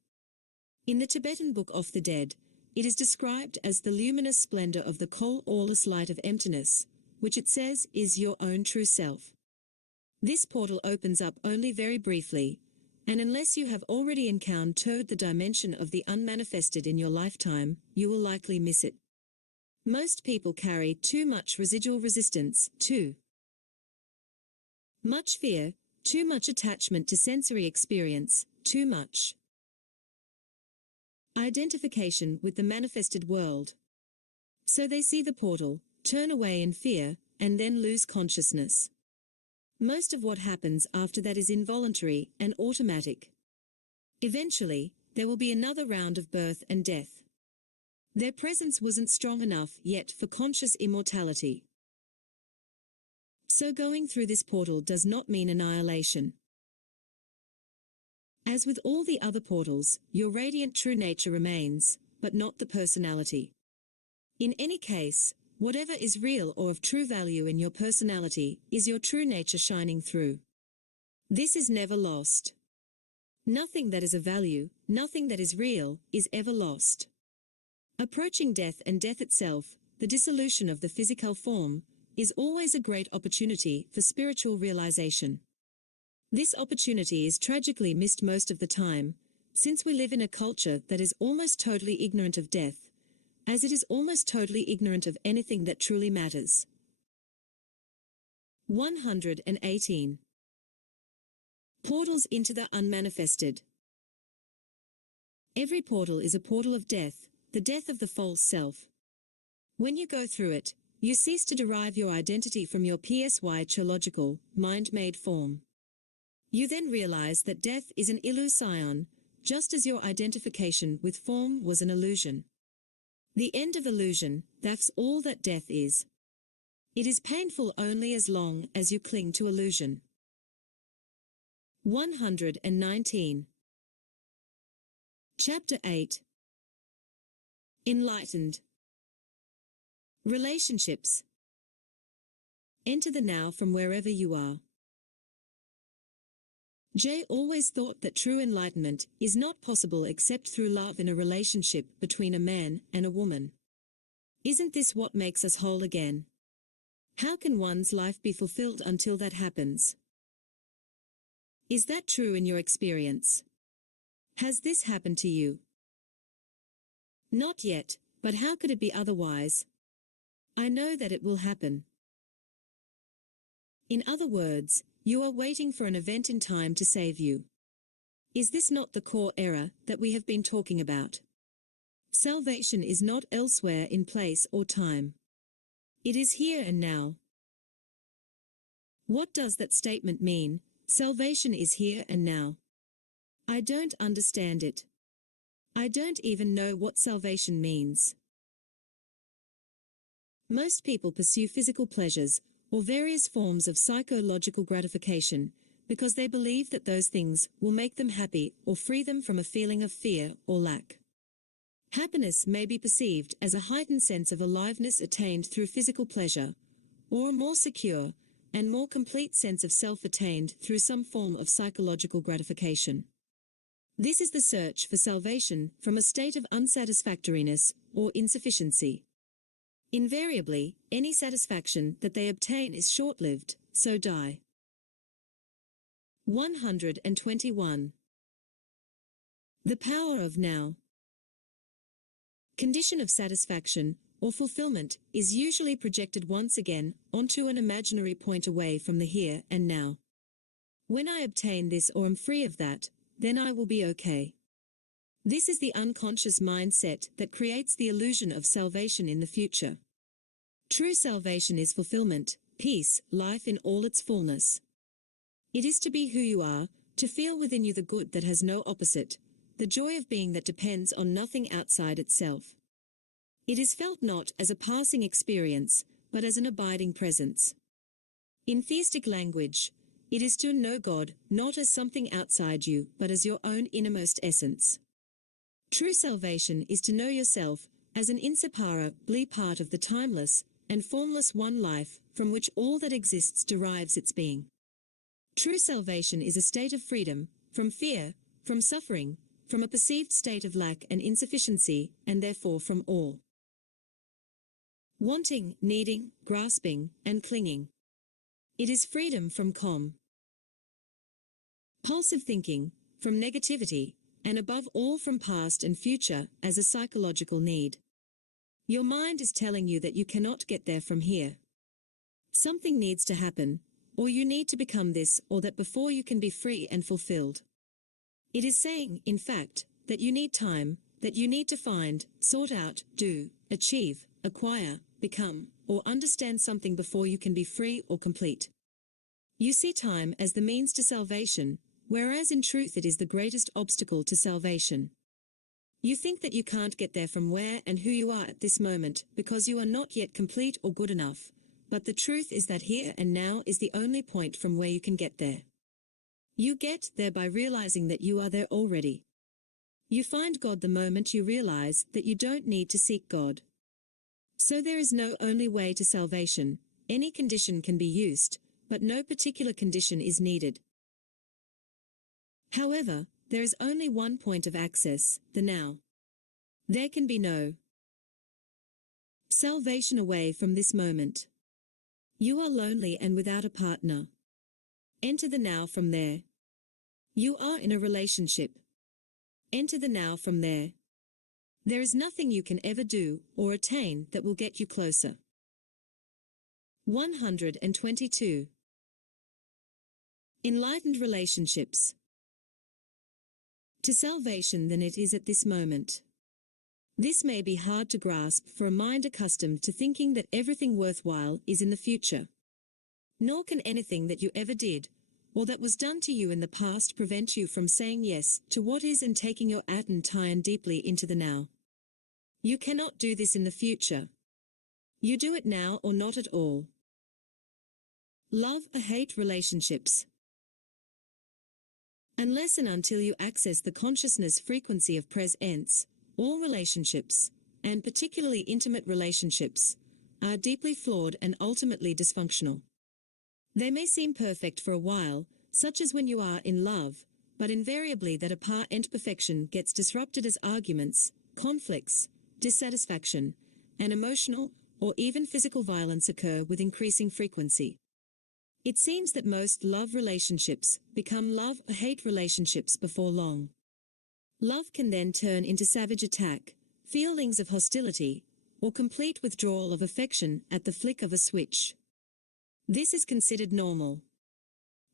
In the Tibetan Book of the Dead, it is described as the luminous splendor of the all-less light of emptiness, which it says is your own true self. This portal opens up only very briefly, and unless you have already encountered the dimension of the unmanifested in your lifetime, you will likely miss it. Most people carry too much residual resistance, too much fear, too much attachment to sensory experience, too much identification with the manifested world. So they see the portal, turn away in fear, and then lose consciousness. Most of what happens after that is involuntary and automatic. Eventually, there will be another round of birth and death. Their presence wasn't strong enough yet for conscious immortality. So going through this portal does not mean annihilation. As with all the other portals, your radiant true nature remains, but not the personality. In any case, whatever is real or of true value in your personality is your true nature shining through. This is never lost. Nothing that is of value, nothing that is real, is ever lost. Approaching death and death itself, the dissolution of the physical form, is always a great opportunity for spiritual realization. This opportunity is tragically missed most of the time, since we live in a culture that is almost totally ignorant of death, as it is almost totally ignorant of anything that truly matters. 118. Portals into the unmanifested. Every portal is a portal of death, the death of the false self. When you go through it, You cease to derive your identity from your psychological, mind-made form. You then realize that death is an illusion, just as your identification with form was an illusion. The end of illusion, that's all that death is. It is painful only as long as you cling to illusion. 119. Chapter 8. Enlightened. Relationships. Enter the now from wherever you are. Jay always thought that true enlightenment is not possible except through love in a relationship between a man and a woman. Isn't this what makes us whole again? How can one's life be fulfilled until that happens? Is that true in your experience? Has this happened to you? Not yet, but how could it be otherwise? I know that it will happen. In other words, you are waiting for an event in time to save you. Is this not the core error that we have been talking about? Salvation is not elsewhere in place or time. It is here and now. What does that statement mean? Salvation is here and now. I don't understand it. I don't even know what salvation means. Most people pursue physical pleasures or various forms of psychological gratification because they believe that those things will make them happy or free them from a feeling of fear or lack. Happiness may be perceived as a heightened sense of aliveness attained through physical pleasure, or a more secure and more complete sense of self attained through some form of psychological gratification. This is the search for salvation from a state of unsatisfactoriness or insufficiency. Invariably, any satisfaction that they obtain is short-lived, so die. 121. The power of now. Condition of satisfaction or fulfillment is usually projected once again onto an imaginary point away from the here and now. When I obtain this or am free of that, then I will be okay. This is the unconscious mindset that creates the illusion of salvation in the future. True salvation is fulfillment, peace, life in all its fullness. It is to be who you are, to feel within you the good that has no opposite, the joy of being that depends on nothing outside itself. It is felt not as a passing experience, but as an abiding presence. In theistic language, it is to know God not as something outside you, but as your own innermost essence. True salvation is to know yourself as an inseparable part of the timeless and formless one life from which all that exists derives its being. True salvation is a state of freedom from fear, from suffering, from a perceived state of lack and insufficiency, and therefore from all wanting, needing, grasping, and clinging. It is freedom from compulsive thinking, from negativity, and above all from past and future as a psychological need. Your mind is telling you that you cannot get there from here. Something needs to happen, or you need to become this or that before you can be free and fulfilled. It is saying, in fact, that you need time, that you need to find, sort out, do, achieve, acquire, become, or understand something before you can be free or complete. You see time as the means to salvation, whereas in truth it is the greatest obstacle to salvation. You think that you can't get there from where and who you are at this moment because you are not yet complete or good enough, but the truth is that here and now is the only point from where you can get there. You get there by realizing that you are there already. You find God the moment you realize that you don't need to seek God. So there is no only way to salvation. Any condition can be used, but no particular condition is needed. However, there is only one point of access, the now. There can be no salvation away from this moment. You are lonely and without a partner. Enter the now from there. You are in a relationship. Enter the now from there. There is nothing you can ever do or attain that will get you closer. 122. Enlightened relationships. To salvation than it is at this moment. This may be hard to grasp for a mind accustomed to thinking that everything worthwhile is in the future. Nor can anything that you ever did, or that was done to you in the past prevent you from saying yes to what is and taking your attention deeply into the now. You cannot do this in the future. You do it now or not at all. Love or hate relationships. Unless and until you access the consciousness frequency of presence, all relationships, and particularly intimate relationships, are deeply flawed and ultimately dysfunctional. They may seem perfect for a while, such as when you are in love, but invariably that apparent perfection gets disrupted as arguments, conflicts, dissatisfaction, and emotional or even physical violence occur with increasing frequency. It seems that most love relationships become love or hate relationships before long. Love can then turn into savage attack, feelings of hostility, or complete withdrawal of affection at the flick of a switch. This is considered normal.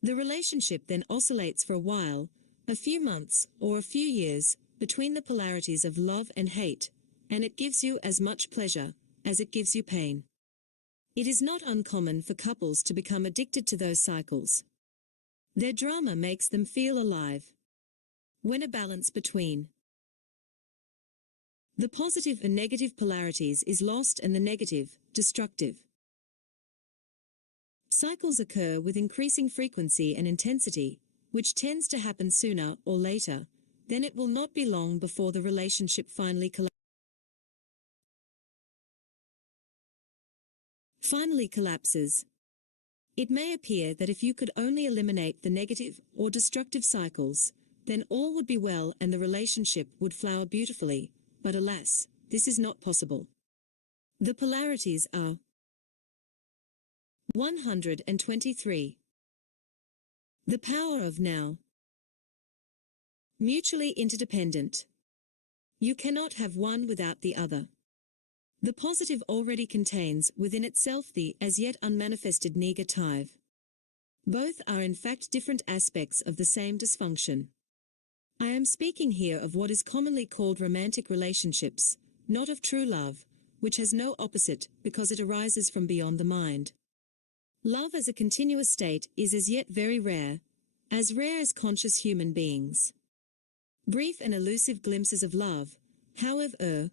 The relationship then oscillates for a while, a few months or a few years, between the polarities of love and hate, and it gives you as much pleasure as it gives you pain. It is not uncommon for couples to become addicted to those cycles. Their drama makes them feel alive. When a balance between the positive and negative polarities is lost and the negative, destructive cycles occur with increasing frequency and intensity, which tends to happen sooner or later, then it will not be long before the relationship finally collapses. It may appear that if you could only eliminate the negative or destructive cycles, then all would be well and the relationship would flower beautifully, but alas, this is not possible. The polarities are 123. The power of now. Mutually interdependent. You cannot have one without the other. The positive already contains within itself the as yet unmanifested negative. Both are in fact different aspects of the same dysfunction. I am speaking here of what is commonly called romantic relationships, not of true love, which has no opposite because it arises from beyond the mind. Love as a continuous state is as yet very rare as conscious human beings. Brief and elusive glimpses of love, however,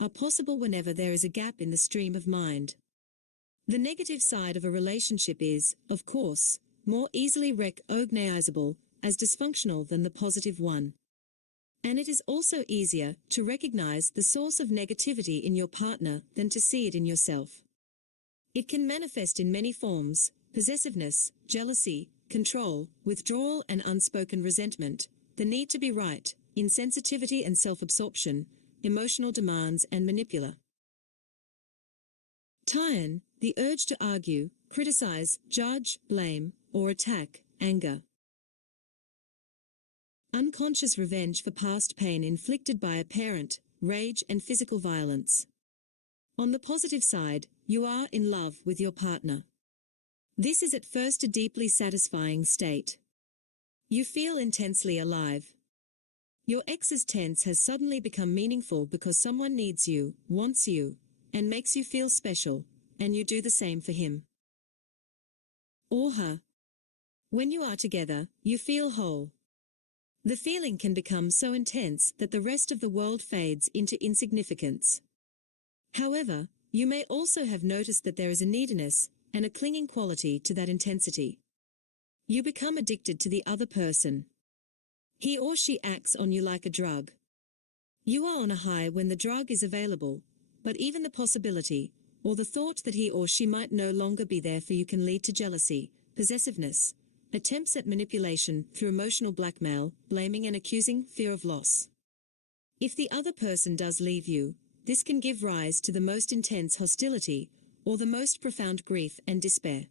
are possible whenever there is a gap in the stream of mind. The negative side of a relationship is, of course, more easily recognizable as dysfunctional than the positive one. And it is also easier to recognize the source of negativity in your partner than to see it in yourself. It can manifest in many forms: possessiveness, jealousy, control, withdrawal and unspoken resentment, the need to be right, insensitivity and self-absorption, emotional demands and manipulation. The urge to argue, criticize, judge, blame, or attack, anger. Unconscious revenge for past pain inflicted by a parent, rage and physical violence. On the positive side, you are in love with your partner. This is at first a deeply satisfying state. You feel intensely alive. Your ex's tense has suddenly become meaningful because someone needs you, wants you, and makes you feel special, and you do the same for him or her. When you are together, you feel whole. The feeling can become so intense that the rest of the world fades into insignificance. However, you may also have noticed that there is a neediness and a clinging quality to that intensity. You become addicted to the other person. He or she acts on you like a drug. You are on a high when the drug is available, but even the possibility, or the thought that he or she might no longer be there for you can lead to jealousy, possessiveness, attempts at manipulation through emotional blackmail, blaming and accusing, fear of loss. If the other person does leave you, this can give rise to the most intense hostility, or the most profound grief and despair.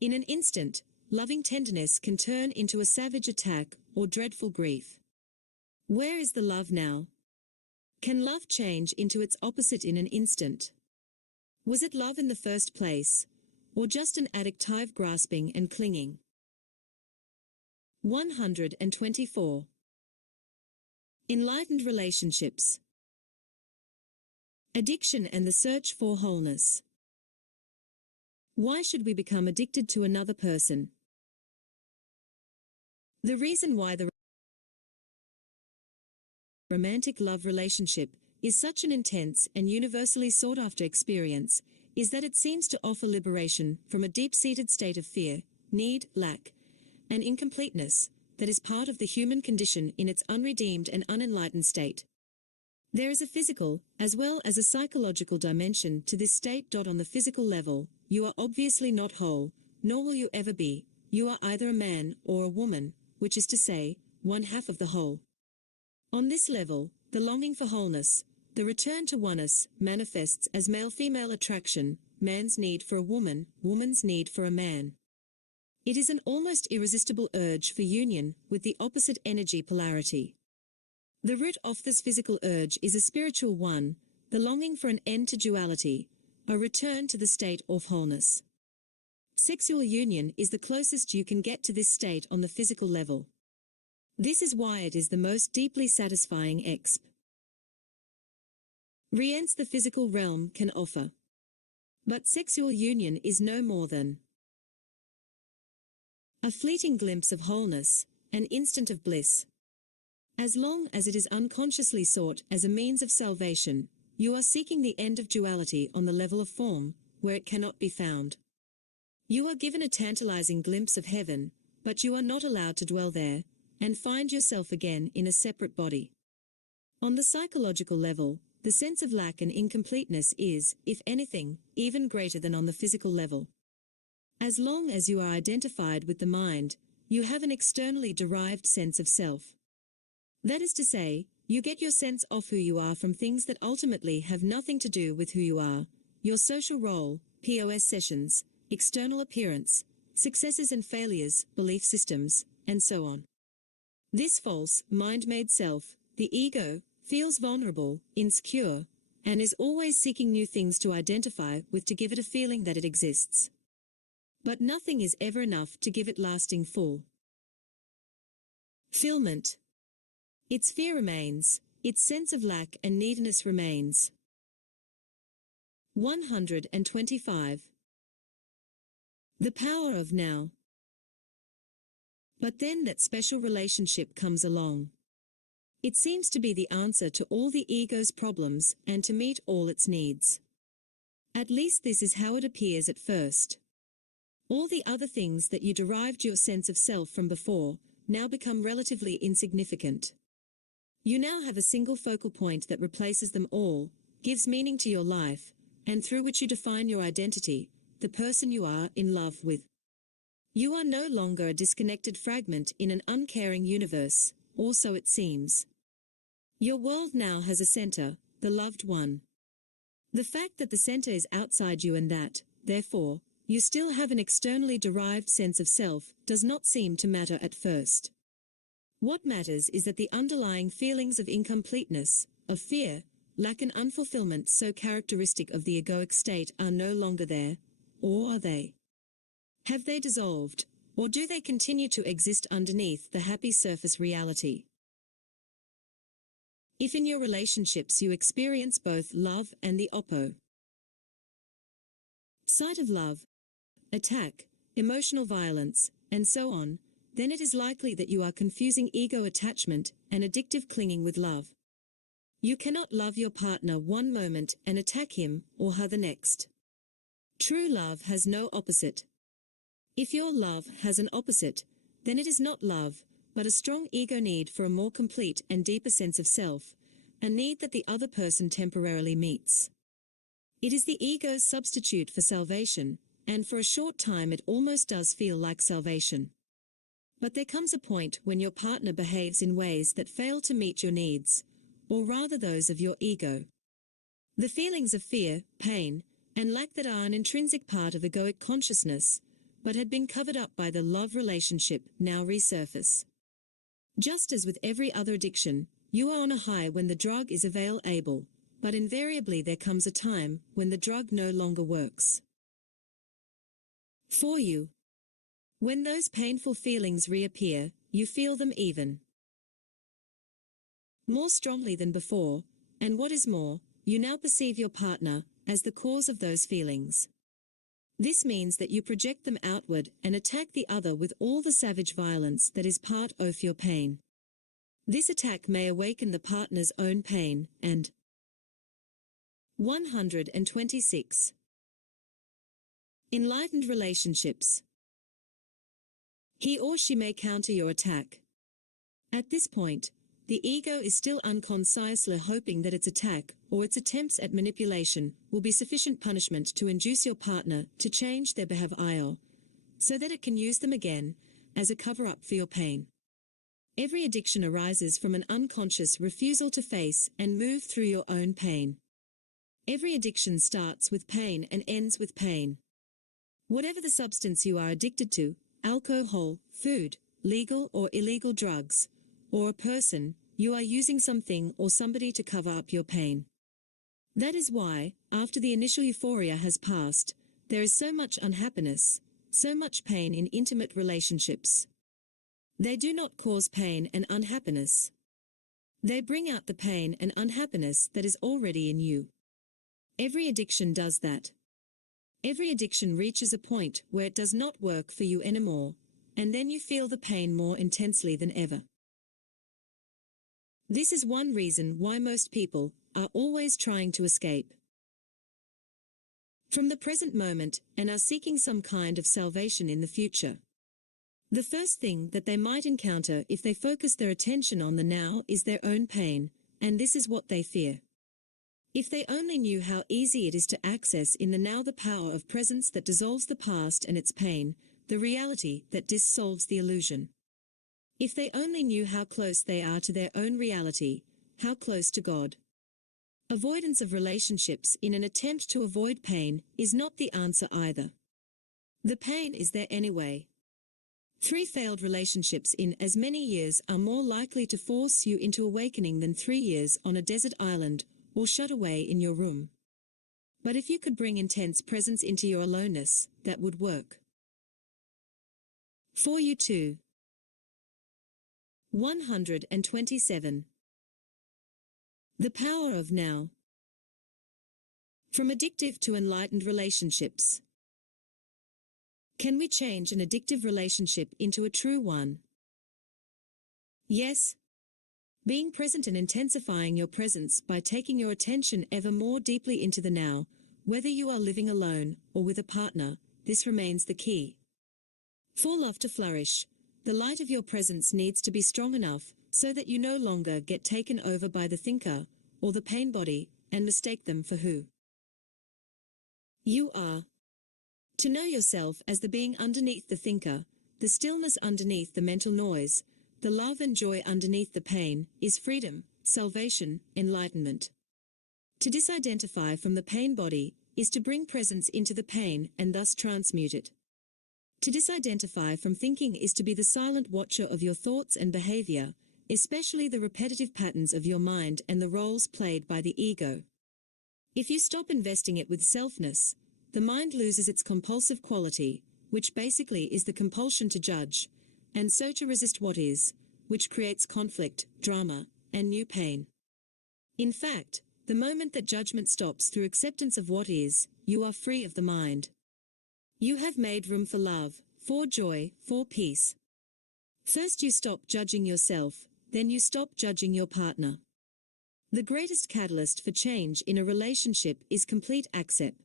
In an instant, loving tenderness can turn into a savage attack or dreadful grief. Where is the love now? Can love change into its opposite in an instant? Was it love in the first place, or just an addictive grasping and clinging? 124. Enlightened relationships. Addiction and the search for wholeness. Why should we become addicted to another person? The reason why the romantic love relationship is such an intense and universally sought-after experience is that it seems to offer liberation from a deep-seated state of fear, need, lack, and incompleteness that is part of the human condition in its unredeemed and unenlightened state. There is a physical, as well as a psychological dimension to this state. On the physical level, you are obviously not whole, nor will you ever be. You are either a man or a woman, which is to say, one half of the whole. On this level, the longing for wholeness, the return to oneness, manifests as male-female attraction, man's need for a woman, woman's need for a man. It is an almost irresistible urge for union with the opposite energy polarity. The root of this physical urge is a spiritual one, the longing for an end to duality, a return to the state of wholeness. Sexual union is the closest you can get to this state on the physical level. This is why it is the most deeply satisfying experience the physical realm can offer. But sexual union is no more than a fleeting glimpse of wholeness, an instant of bliss. As long as it is unconsciously sought as a means of salvation, you are seeking the end of duality on the level of form, where it cannot be found. You are given a tantalizing glimpse of heaven, but you are not allowed to dwell there, and find yourself again in a separate body. On the psychological level, the sense of lack and incompleteness is, if anything, even greater than on the physical level. As long as you are identified with the mind, you have an externally derived sense of self. That is to say, you get your sense of who you are from things that ultimately have nothing to do with who you are, your social role, POS sessions, external appearance, successes and failures, belief systems, and so on. This false, mind-made self, the ego, feels vulnerable, insecure, and is always seeking new things to identify with to give it a feeling that it exists. But nothing is ever enough to give it lasting fulfillment. Its fear remains, its sense of lack and neediness remains. 125. The power of now. But then that special relationship comes along. It seems to be the answer to all the ego's problems and to meet all its needs. At least this is how it appears at first. All the other things that you derived your sense of self from before now become relatively insignificant. You now have a single focal point that replaces them all, gives meaning to your life, and through which you define your identity, the person you are in love with. You are no longer a disconnected fragment in an uncaring universe, or so it seems. Your world now has a center, the loved one. The fact that the center is outside you and that, therefore, you still have an externally derived sense of self does not seem to matter at first. What matters is that the underlying feelings of incompleteness, of fear, lack and unfulfillment so characteristic of the egoic state are no longer there, or are they? Have they dissolved, or do they continue to exist underneath the happy surface reality? If in your relationships you experience both love and the opposite side of love, attack, emotional violence, and so on, then it is likely that you are confusing ego attachment and addictive clinging with love. You cannot love your partner one moment and attack him or her the next. True love has no opposite. If your love has an opposite, then it is not love, but a strong ego need for a more complete and deeper sense of self, a need that the other person temporarily meets. It is the ego's substitute for salvation, and for a short time it almost does feel like salvation. But there comes a point when your partner behaves in ways that fail to meet your needs, or rather those of your ego. The feelings of fear, pain, and lack that are an intrinsic part of egoic consciousness, but had been covered up by the love relationship, now resurface. Just as with every other addiction, you are on a high when the drug is available, but invariably there comes a time when the drug no longer works for you. When those painful feelings reappear, you feel them even more strongly than before, and what is more, you now perceive your partner as the cause of those feelings. This means that you project them outward and attack the other with all the savage violence that is part of your pain. This attack may awaken the partner's own pain and 126. Enlightened relationships. He or she may counter your attack. At this point, the ego is still unconsciously hoping that its attack, or its attempts at manipulation, will be sufficient punishment to induce your partner to change their behavior, so that it can use them again as a cover-up for your pain. Every addiction arises from an unconscious refusal to face and move through your own pain. Every addiction starts with pain and ends with pain. Whatever the substance you are addicted to, alcohol, food, legal or illegal drugs, or a person, you are using something or somebody to cover up your pain. That is why, after the initial euphoria has passed, there is so much unhappiness, so much pain in intimate relationships. They do not cause pain and unhappiness. They bring out the pain and unhappiness that is already in you. Every addiction does that. Every addiction reaches a point where it does not work for you anymore, and then you feel the pain more intensely than ever. This is one reason why most people are always trying to escape from the present moment and are seeking some kind of salvation in the future. The first thing that they might encounter if they focus their attention on the now is their own pain, and this is what they fear. If they only knew how easy it is to access in the now the power of presence that dissolves the past and its pain, the reality that dissolves the illusion. If they only knew how close they are to their own reality, how close to God. Avoidance of relationships in an attempt to avoid pain is not the answer either. The pain is there anyway. 3 failed relationships in as many years are more likely to force you into awakening than 3 years on a desert island or shut away in your room. But if you could bring intense presence into your aloneness, that would work. For you too. 127. The power of now. From addictive to enlightened relationships. Can we change an addictive relationship into a true one? Yes. Being present and intensifying your presence by taking your attention ever more deeply into the now, whether you are living alone or with a partner, this remains the key. For love to flourish, the light of your presence needs to be strong enough so that you no longer get taken over by the thinker or the pain body and mistake them for who you are. To know yourself as the being underneath the thinker, the stillness underneath the mental noise, the love and joy underneath the pain, is freedom, salvation, enlightenment. To disidentify from the pain body is to bring presence into the pain and thus transmute it. To disidentify from thinking is to be the silent watcher of your thoughts and behavior, especially the repetitive patterns of your mind and the roles played by the ego. If you stop investing it with selfness, the mind loses its compulsive quality, which basically is the compulsion to judge, and so to resist what is, which creates conflict, drama, and new pain. In fact, the moment that judgment stops through acceptance of what is, you are free of the mind. You have made room for love, for joy, for peace. First you stop judging yourself, then you stop judging your partner. The greatest catalyst for change in a relationship is complete accept.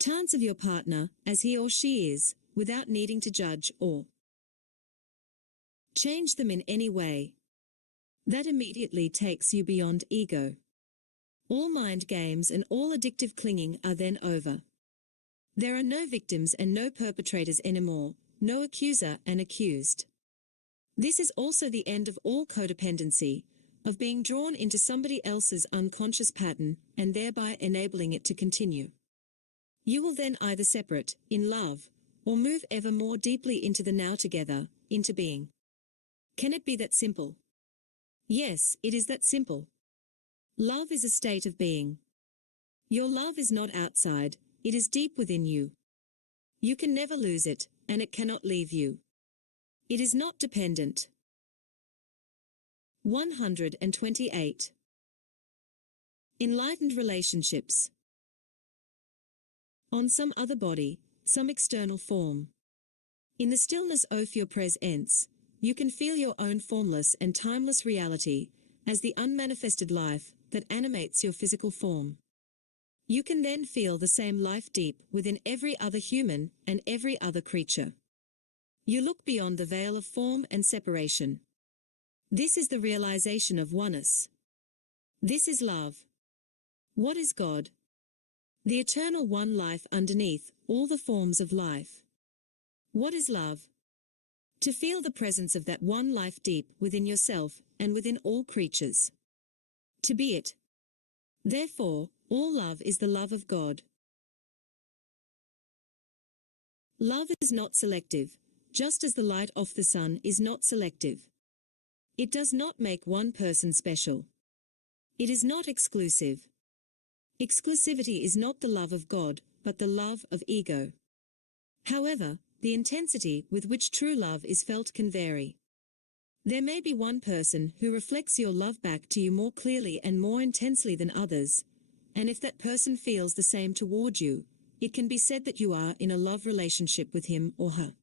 Chance of your partner, as he or she is, without needing to judge or change them in any way. That immediately takes you beyond ego. All mind games and all addictive clinging are then over. There are no victims and no perpetrators anymore, no accuser and accused. This is also the end of all codependency, of being drawn into somebody else's unconscious pattern and thereby enabling it to continue. You will then either separate, in love, or move ever more deeply into the now together, into being. Can it be that simple? Yes, it is that simple. Love is a state of being. Your love is not outside, it is deep within you. You can never lose it, and it cannot leave you. It is not dependent. 128. Enlightened relationships. On some other body, some external form. In the stillness of your presence, you can feel your own formless and timeless reality as the unmanifested life that animates your physical form. You can then feel the same life deep within every other human and every other creature. You look beyond the veil of form and separation. This is the realization of oneness. This is love. What is God? The eternal one life underneath all the forms of life. What is love? To feel the presence of that one life deep within yourself and within all creatures. To be it. Therefore, all love is the love of God. Love is not selective, just as the light of the sun is not selective. It does not make one person special. It is not exclusive. Exclusivity is not the love of God, but the love of ego. However, the intensity with which true love is felt can vary. There may be one person who reflects your love back to you more clearly and more intensely than others, and if that person feels the same toward you, it can be said that you are in a love relationship with him or her.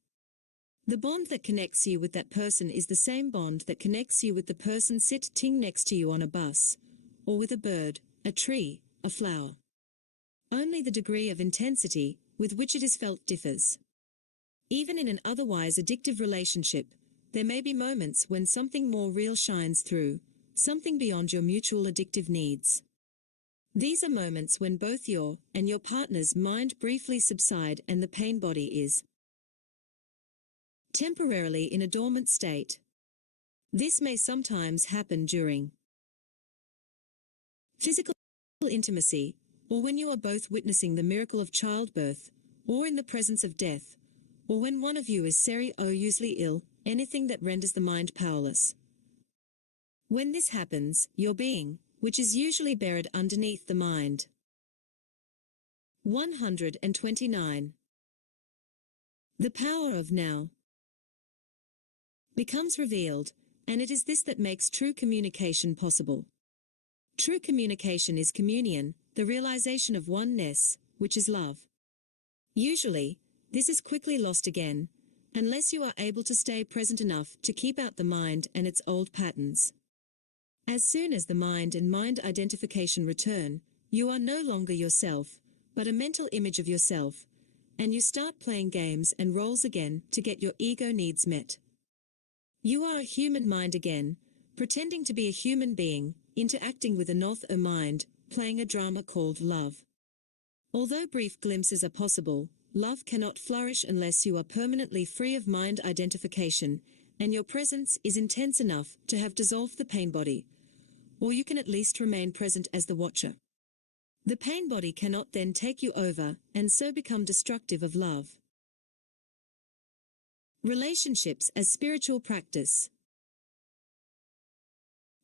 The bond that connects you with that person is the same bond that connects you with the person sitting next to you on a bus, or with a bird, a tree, a flower. Only the degree of intensity with which it is felt differs. Even in an otherwise addictive relationship, there may be moments when something more real shines through, something beyond your mutual addictive needs. These are moments when both your and your partner's mind briefly subside and the pain body is temporarily in a dormant state. This may sometimes happen during physical intimacy, or when you are both witnessing the miracle of childbirth, or in the presence of death, or when one of you is seriously ill, anything that renders the mind powerless. When this happens, your being, which is usually buried underneath the mind. 129. The power of now becomes revealed, and it is this that makes true communication possible. True communication is communion, the realization of oneness, which is love. Usually, this is quickly lost again, unless you are able to stay present enough to keep out the mind and its old patterns. As soon as the mind and mind identification return, you are no longer yourself, but a mental image of yourself, and you start playing games and roles again to get your ego needs met. You are a human mind again, pretending to be a human being, interacting with another mind, playing a drama called love. Although brief glimpses are possible, love cannot flourish unless you are permanently free of mind identification, and your presence is intense enough to have dissolved the pain body, or you can at least remain present as the watcher. The pain body cannot then take you over, and so become destructive of love. Relationships as spiritual practice.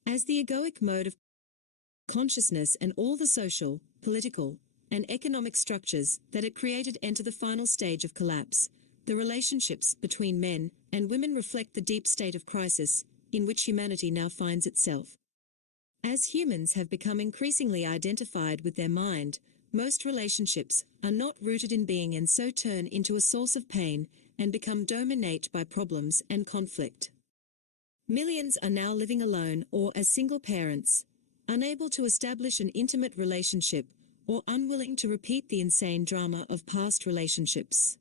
As the egoic mode of consciousness and all the social, political, and economic structures that it created enter the final stage of collapse, the relationships between men and women reflect the deep state of crisis in which humanity now finds itself. As humans have become increasingly identified with their mind, most relationships are not rooted in being and so turn into a source of pain and become dominated by problems and conflict. Millions are now living alone or as single parents, unable to establish an intimate relationship or unwilling to repeat the insane drama of past relationships.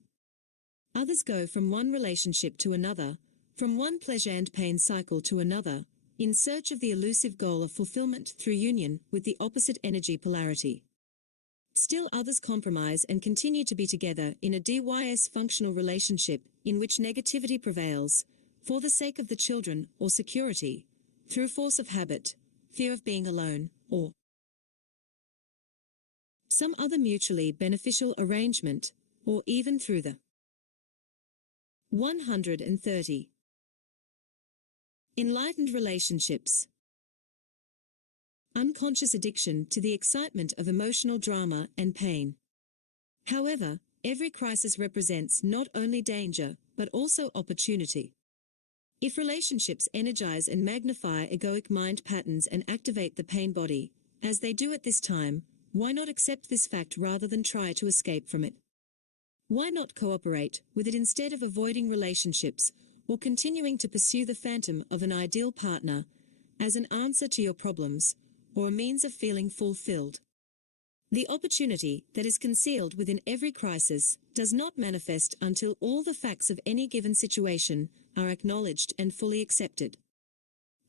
Others go from one relationship to another, from one pleasure and pain cycle to another, in search of the elusive goal of fulfillment through union with the opposite energy polarity. Still others compromise and continue to be together in a dysfunctional relationship in which negativity prevails, for the sake of the children or security, through force of habit, fear of being alone, or some other mutually beneficial arrangement, or even through the 130. Enlightened relationships. Unconscious addiction to the excitement of emotional drama and pain. However, every crisis represents not only danger, but also opportunity. If relationships energize and magnify egoic mind patterns and activate the pain body, as they do at this time, why not accept this fact rather than try to escape from it? Why not cooperate with it instead of avoiding relationships or continuing to pursue the phantom of an ideal partner as an answer to your problems or a means of feeling fulfilled? The opportunity that is concealed within every crisis does not manifest until all the facts of any given situation are acknowledged and fully accepted.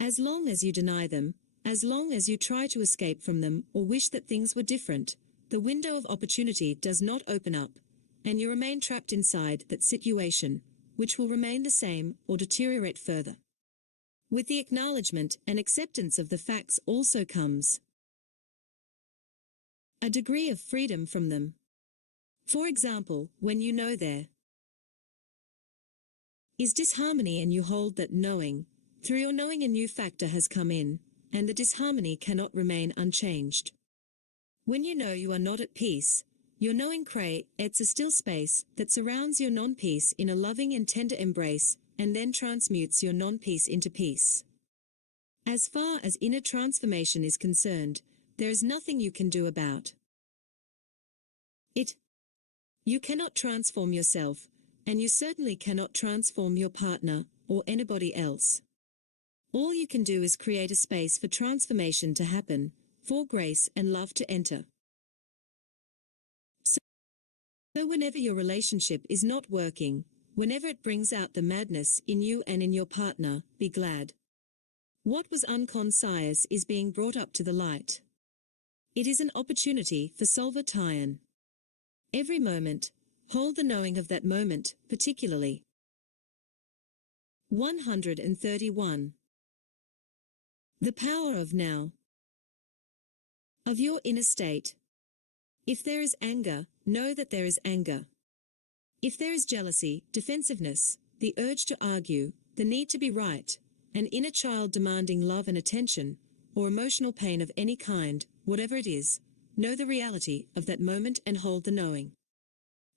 As long as you deny them, as long as you try to escape from them or wish that things were different, the window of opportunity does not open up, and you remain trapped inside that situation, which will remain the same or deteriorate further. With the acknowledgement and acceptance of the facts also comes a degree of freedom from them. For example, when you know there is disharmony and you hold that knowing, through your knowing a new factor has come in, and the disharmony cannot remain unchanged. When you know you are not at peace, your knowing creates a still space that surrounds your non-peace in a loving and tender embrace, and then transmutes your non-peace into peace. As far as inner transformation is concerned, there is nothing you can do about it. You cannot transform yourself, and you certainly cannot transform your partner or anybody else. All you can do is create a space for transformation to happen, for grace and love to enter. So whenever your relationship is not working, whenever it brings out the madness in you and in your partner, be glad. What was unconscious is being brought up to the light. It is an opportunity for solvitation. Every moment, hold the knowing of that moment, particularly. 131. The power of now. Of your inner state. If there is anger, know that there is anger. If there is jealousy, defensiveness, the urge to argue, the need to be right, an inner child demanding love and attention, or emotional pain of any kind, whatever it is, know the reality of that moment and hold the knowing.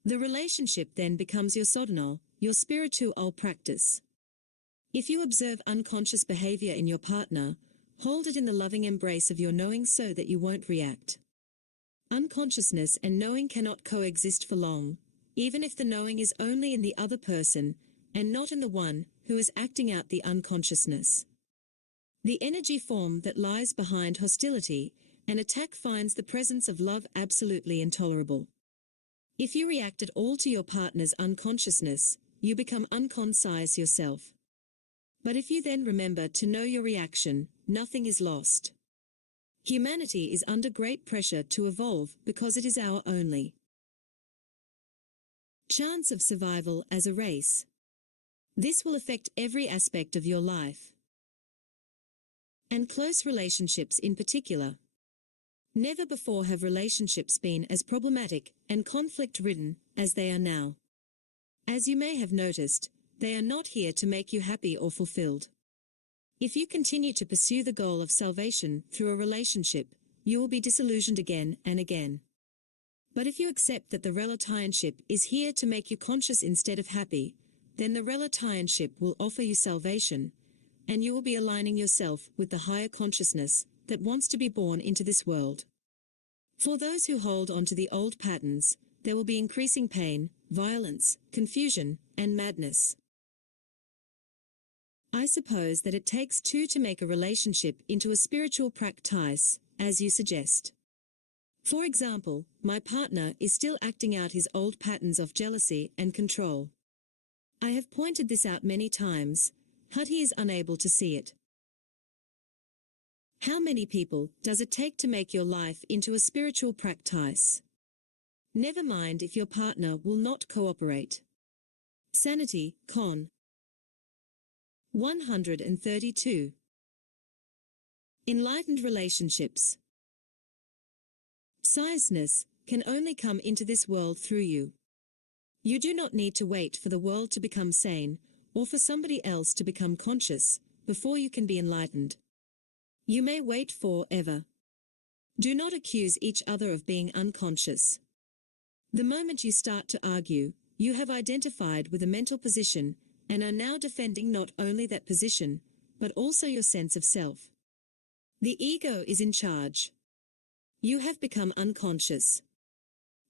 The relationship then becomes your sadhana, your spiritual practice. If you observe unconscious behavior in your partner, hold it in the loving embrace of your knowing so that you won't react. Unconsciousness and knowing cannot coexist for long, even if the knowing is only in the other person and not in the one who is acting out the unconsciousness. The energy form that lies behind hostility and attack finds the presence of love absolutely intolerable. If you react at all to your partner's unconsciousness, you become unconscious yourself. But if you then remember to know your reaction, nothing is lost. Humanity is under great pressure to evolve because it is our only chance of survival as a race. This will affect every aspect of your life, and close relationships in particular. Never before have relationships been as problematic and conflict-ridden as they are now. As you may have noticed, they are not here to make you happy or fulfilled. If you continue to pursue the goal of salvation through a relationship, you will be disillusioned again and again. But if you accept that the relationship is here to make you conscious instead of happy, then the relationship will offer you salvation, and you will be aligning yourself with the higher consciousness that wants to be born into this world. For those who hold on to the old patterns, there will be increasing pain, violence, confusion, and madness. I suppose that it takes two to make a relationship into a spiritual practice, as you suggest. For example, my partner is still acting out his old patterns of jealousy and control. I have pointed this out many times, but he is unable to see it. How many people does it take to make your life into a spiritual practice? Never mind if your partner will not cooperate. Sanity, Con. 132. Enlightened relationships. Consciousness can only come into this world through you. You do not need to wait for the world to become sane, or for somebody else to become conscious, before you can be enlightened. You may wait forever. Do not accuse each other of being unconscious. The moment you start to argue, you have identified with a mental position and are now defending not only that position, but also your sense of self. The ego is in charge. You have become unconscious.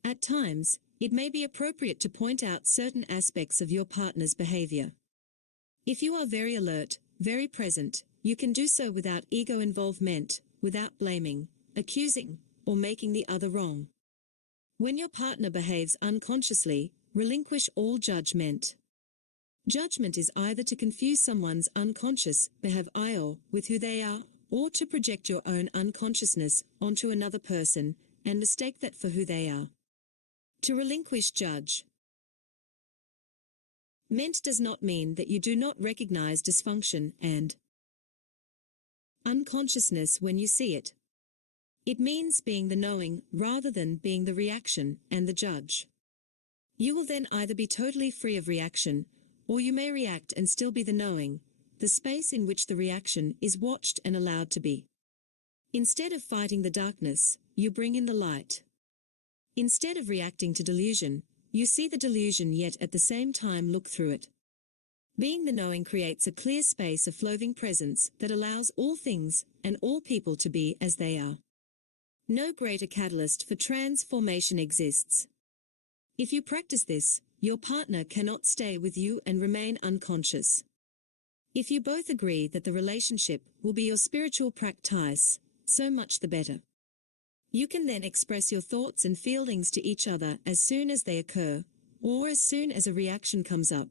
At times, it may be appropriate to point out certain aspects of your partner's behavior. If you are very alert, very present, you can do so without ego involvement, without blaming, accusing, or making the other wrong. When your partner behaves unconsciously, relinquish all judgment. Judgment is either to confuse someone's unconscious behavior with who they are, or to project your own unconsciousness onto another person and mistake that for who they are. To relinquish judgment does not mean that you do not recognize dysfunction and unconsciousness when you see it. It means being the knowing rather than being the reaction and the judge. You will then either be totally free of reaction, or you may react and still be the knowing, the space in which the reaction is watched and allowed to be. Instead of fighting the darkness, you bring in the light. Instead of reacting to delusion, you see the delusion yet at the same time look through it. Being the knowing creates a clear space of flowing presence that allows all things and all people to be as they are. No greater catalyst for transformation exists. If you practice this, your partner cannot stay with you and remain unconscious. If you both agree that the relationship will be your spiritual practice, so much the better. You can then express your thoughts and feelings to each other as soon as they occur, or as soon as a reaction comes up,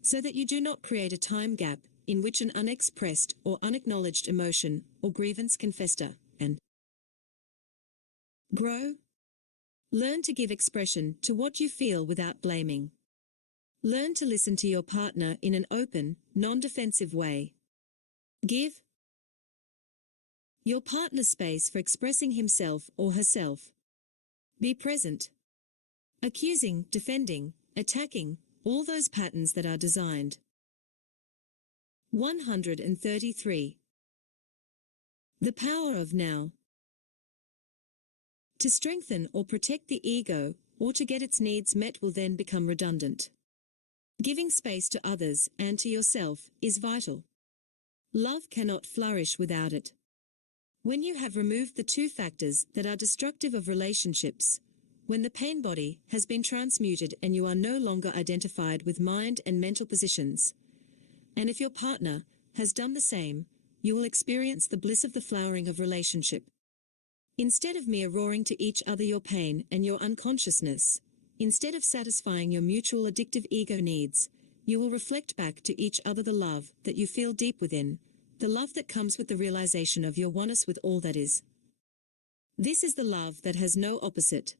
so that you do not create a time gap in which an unexpressed or unacknowledged emotion or grievance can fester and grow. Learn to give expression to what you feel without blaming. Learn to listen to your partner in an open, non-defensive way. Give your partner space for expressing himself or herself. Be present. Accusing, defending, attacking, all those patterns that are designed. 133. The power of now. To strengthen or protect the ego, or to get its needs met will then become redundant. Giving space to others and to yourself is vital. Love cannot flourish without it. When you have removed the two factors that are destructive of relationships, when the pain body has been transmuted and you are no longer identified with mind and mental positions, and if your partner has done the same, you will experience the bliss of the flowering of relationship. Instead of mere roaring to each other your pain and your unconsciousness, instead of satisfying your mutual addictive ego needs, you will reflect back to each other the love that you feel deep within, the love that comes with the realization of your oneness with all that is. This is the love that has no opposite.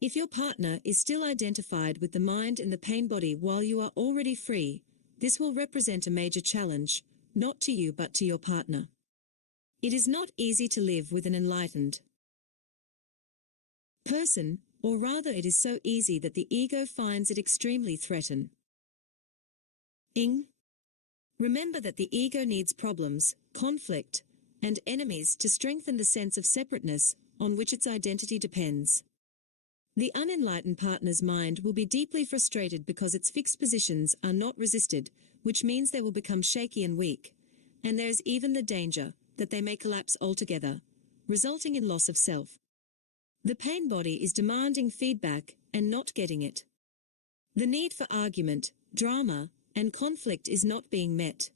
If your partner is still identified with the mind and the pain body while you are already free, this will represent a major challenge, not to you but to your partner. It is not easy to live with an enlightened person, or rather it is so easy that the ego finds it extremely threatening. Remember that the ego needs problems, conflict, and enemies to strengthen the sense of separateness on which its identity depends. The unenlightened partner's mind will be deeply frustrated because its fixed positions are not resisted, which means they will become shaky and weak, and there is even the danger that they may collapse altogether, resulting in loss of self. The pain body is demanding feedback and not getting it. The need for argument, drama, and conflict is not being met.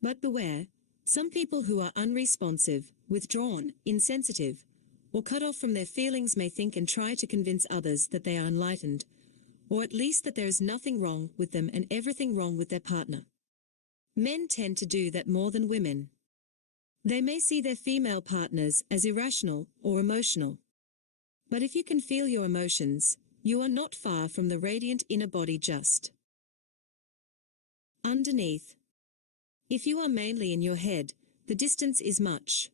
But beware, some people who are unresponsive, withdrawn, insensitive, or cut off from their feelings may think and try to convince others that they are enlightened, or at least that there is nothing wrong with them and everything wrong with their partner. Men tend to do that more than women. They may see their female partners as irrational or emotional. But if you can feel your emotions, you are not far from the radiant inner body just underneath. If you are mainly in your head, the distance is much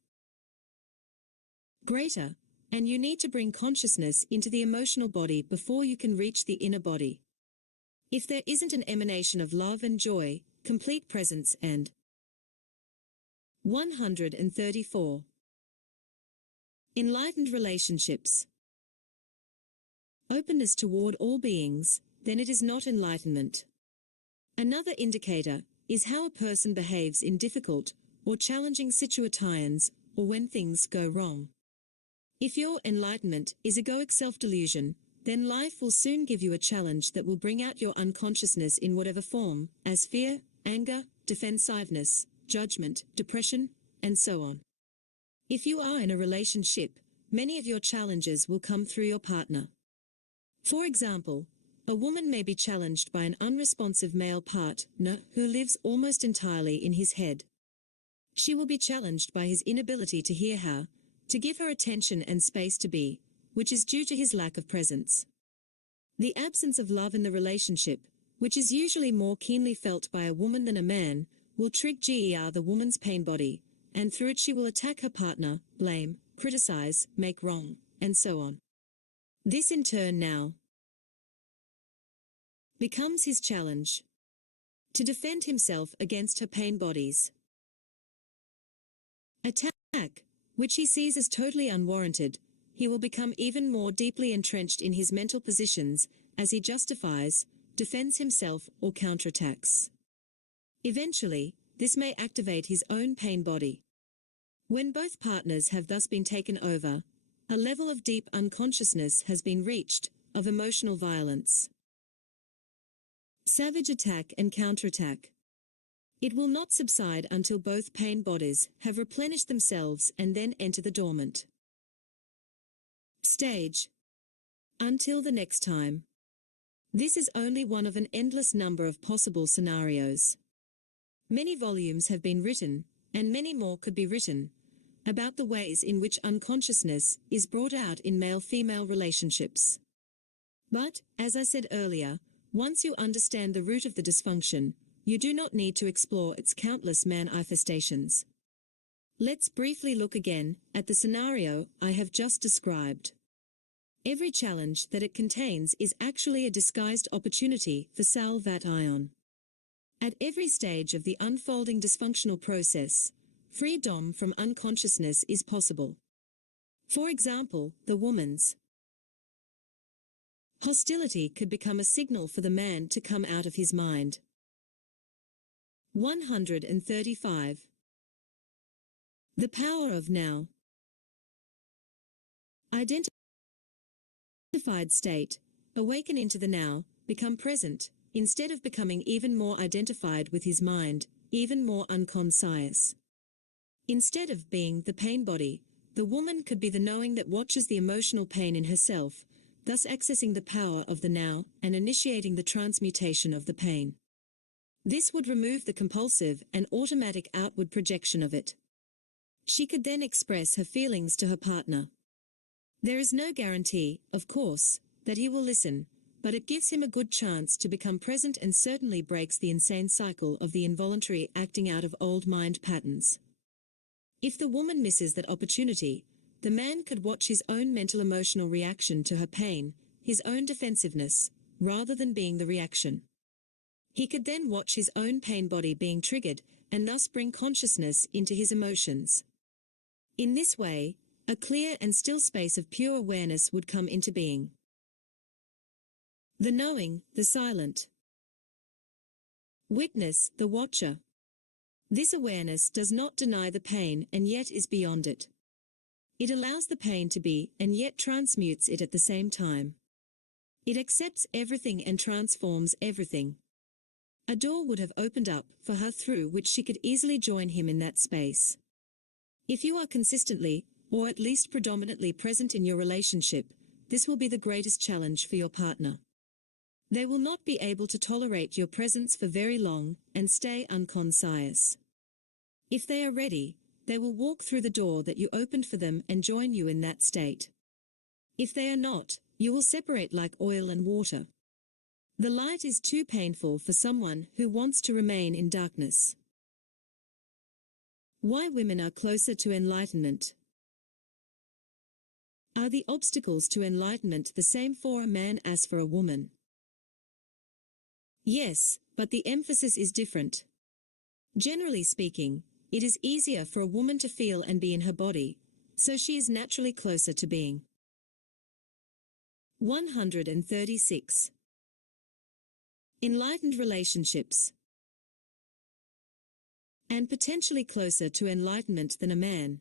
greater, and you need to bring consciousness into the emotional body before you can reach the inner body. If there isn't an emanation of love and joy, complete presence and 134. Enlightened relationships. Openness toward all beings, then it is not enlightenment. Another indicator is how a person behaves in difficult or challenging situations or when things go wrong. If your enlightenment is egoic self-delusion, then life will soon give you a challenge that will bring out your unconsciousness in whatever form, as fear, anger, defensiveness, judgment, depression, and so on. If you are in a relationship, many of your challenges will come through your partner. For example, a woman may be challenged by an unresponsive male partner who lives almost entirely in his head. She will be challenged by his inability to hear her, to give her attention and space to be, which is due to his lack of presence. The absence of love in the relationship, which is usually more keenly felt by a woman than a man, will trigger the woman's pain body, and through it she will attack her partner, blame, criticize, make wrong, and so on. This in turn now becomes his challenge to defend himself against her pain bodies. Attack, which he sees as totally unwarranted, he will become even more deeply entrenched in his mental positions as he justifies, defends himself, or counterattacks. Eventually, this may activate his own pain body. When both partners have thus been taken over, a level of deep unconsciousness has been reached, of emotional violence. Savage attack and counterattack. It will not subside until both pain bodies have replenished themselves and then enter the dormant stage. Until the next time. This is only one of an endless number of possible scenarios. Many volumes have been written, and many more could be written, about the ways in which unconsciousness is brought out in male-female relationships. But, as I said earlier, once you understand the root of the dysfunction, you do not need to explore its countless manifestations. Let's briefly look again at the scenario I have just described. Every challenge that it contains is actually a disguised opportunity for salvation. At every stage of the unfolding dysfunctional process, freedom from unconsciousness is possible. For example, the woman's hostility could become a signal for the man to come out of his mind. 135. The power of now. Identified state, awaken into the now, become present, instead of becoming even more identified with his mind, even more unconscious. Instead of being the pain body, the woman could be the knowing that watches the emotional pain in herself, thus accessing the power of the now and initiating the transmutation of the pain. This would remove the compulsive and automatic outward projection of it. She could then express her feelings to her partner. There is no guarantee, of course, that he will listen, but it gives him a good chance to become present and certainly breaks the insane cycle of the involuntary acting out of old mind patterns. If the woman misses that opportunity, the man could watch his own mental emotional reaction to her pain, his own defensiveness, rather than being the reaction. He could then watch his own pain body being triggered and thus bring consciousness into his emotions. In this way, a clear and still space of pure awareness would come into being. The knowing, the silent witness, the watcher. This awareness does not deny the pain and yet is beyond it. It allows the pain to be and yet transmutes it at the same time. It accepts everything and transforms everything. A door would have opened up for her through which she could easily join him in that space. If you are consistently, or at least predominantly present in your relationship, this will be the greatest challenge for your partner. They will not be able to tolerate your presence for very long and stay unconscious. If they are ready, they will walk through the door that you opened for them and join you in that state. If they are not, you will separate like oil and water. The light is too painful for someone who wants to remain in darkness. Why women are closer to enlightenment. Are the obstacles to enlightenment the same for a man as for a woman? Yes, but the emphasis is different. Generally speaking, it is easier for a woman to feel and be in her body, so she is naturally closer to being. 136. Enlightened relationships. And potentially closer to enlightenment than a man.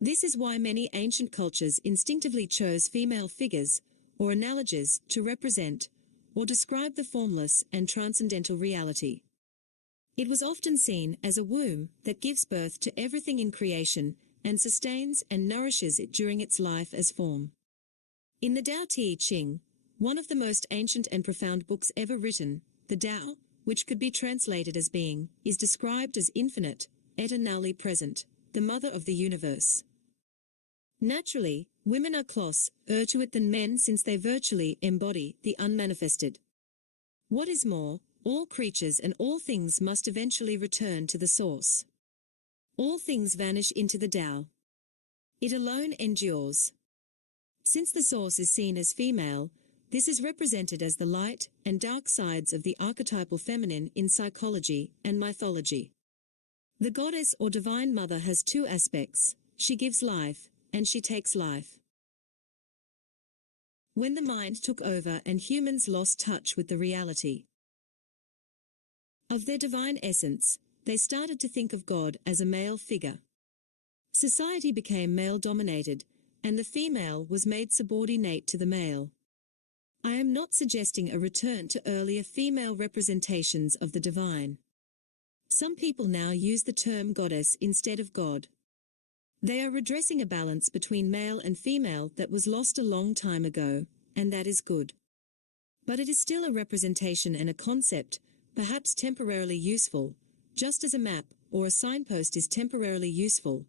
This is why many ancient cultures instinctively chose female figures, or analogies, to represent, or describe the formless and transcendental reality. It was often seen as a womb that gives birth to everything in creation, and sustains and nourishes it during its life as form. In the Tao Te Ching, one of the most ancient and profound books ever written, the Tao, which could be translated as being, is described as infinite, eternally present, the mother of the universe. Naturally, women are closer to it than men since they virtually embody the unmanifested. What is more, all creatures and all things must eventually return to the source. All things vanish into the Tao. It alone endures. Since the source is seen as female, this is represented as the light and dark sides of the archetypal feminine in psychology and mythology. The goddess or divine mother has two aspects: she gives life, and she takes life. When the mind took over and humans lost touch with the reality of their divine essence, they started to think of God as a male figure. Society became male-dominated, and the female was made subordinate to the male. I am not suggesting a return to earlier female representations of the divine. Some people now use the term goddess instead of God. They are redressing a balance between male and female that was lost a long time ago, and that is good. But it is still a representation and a concept, perhaps temporarily useful, just as a map or a signpost is temporarily useful,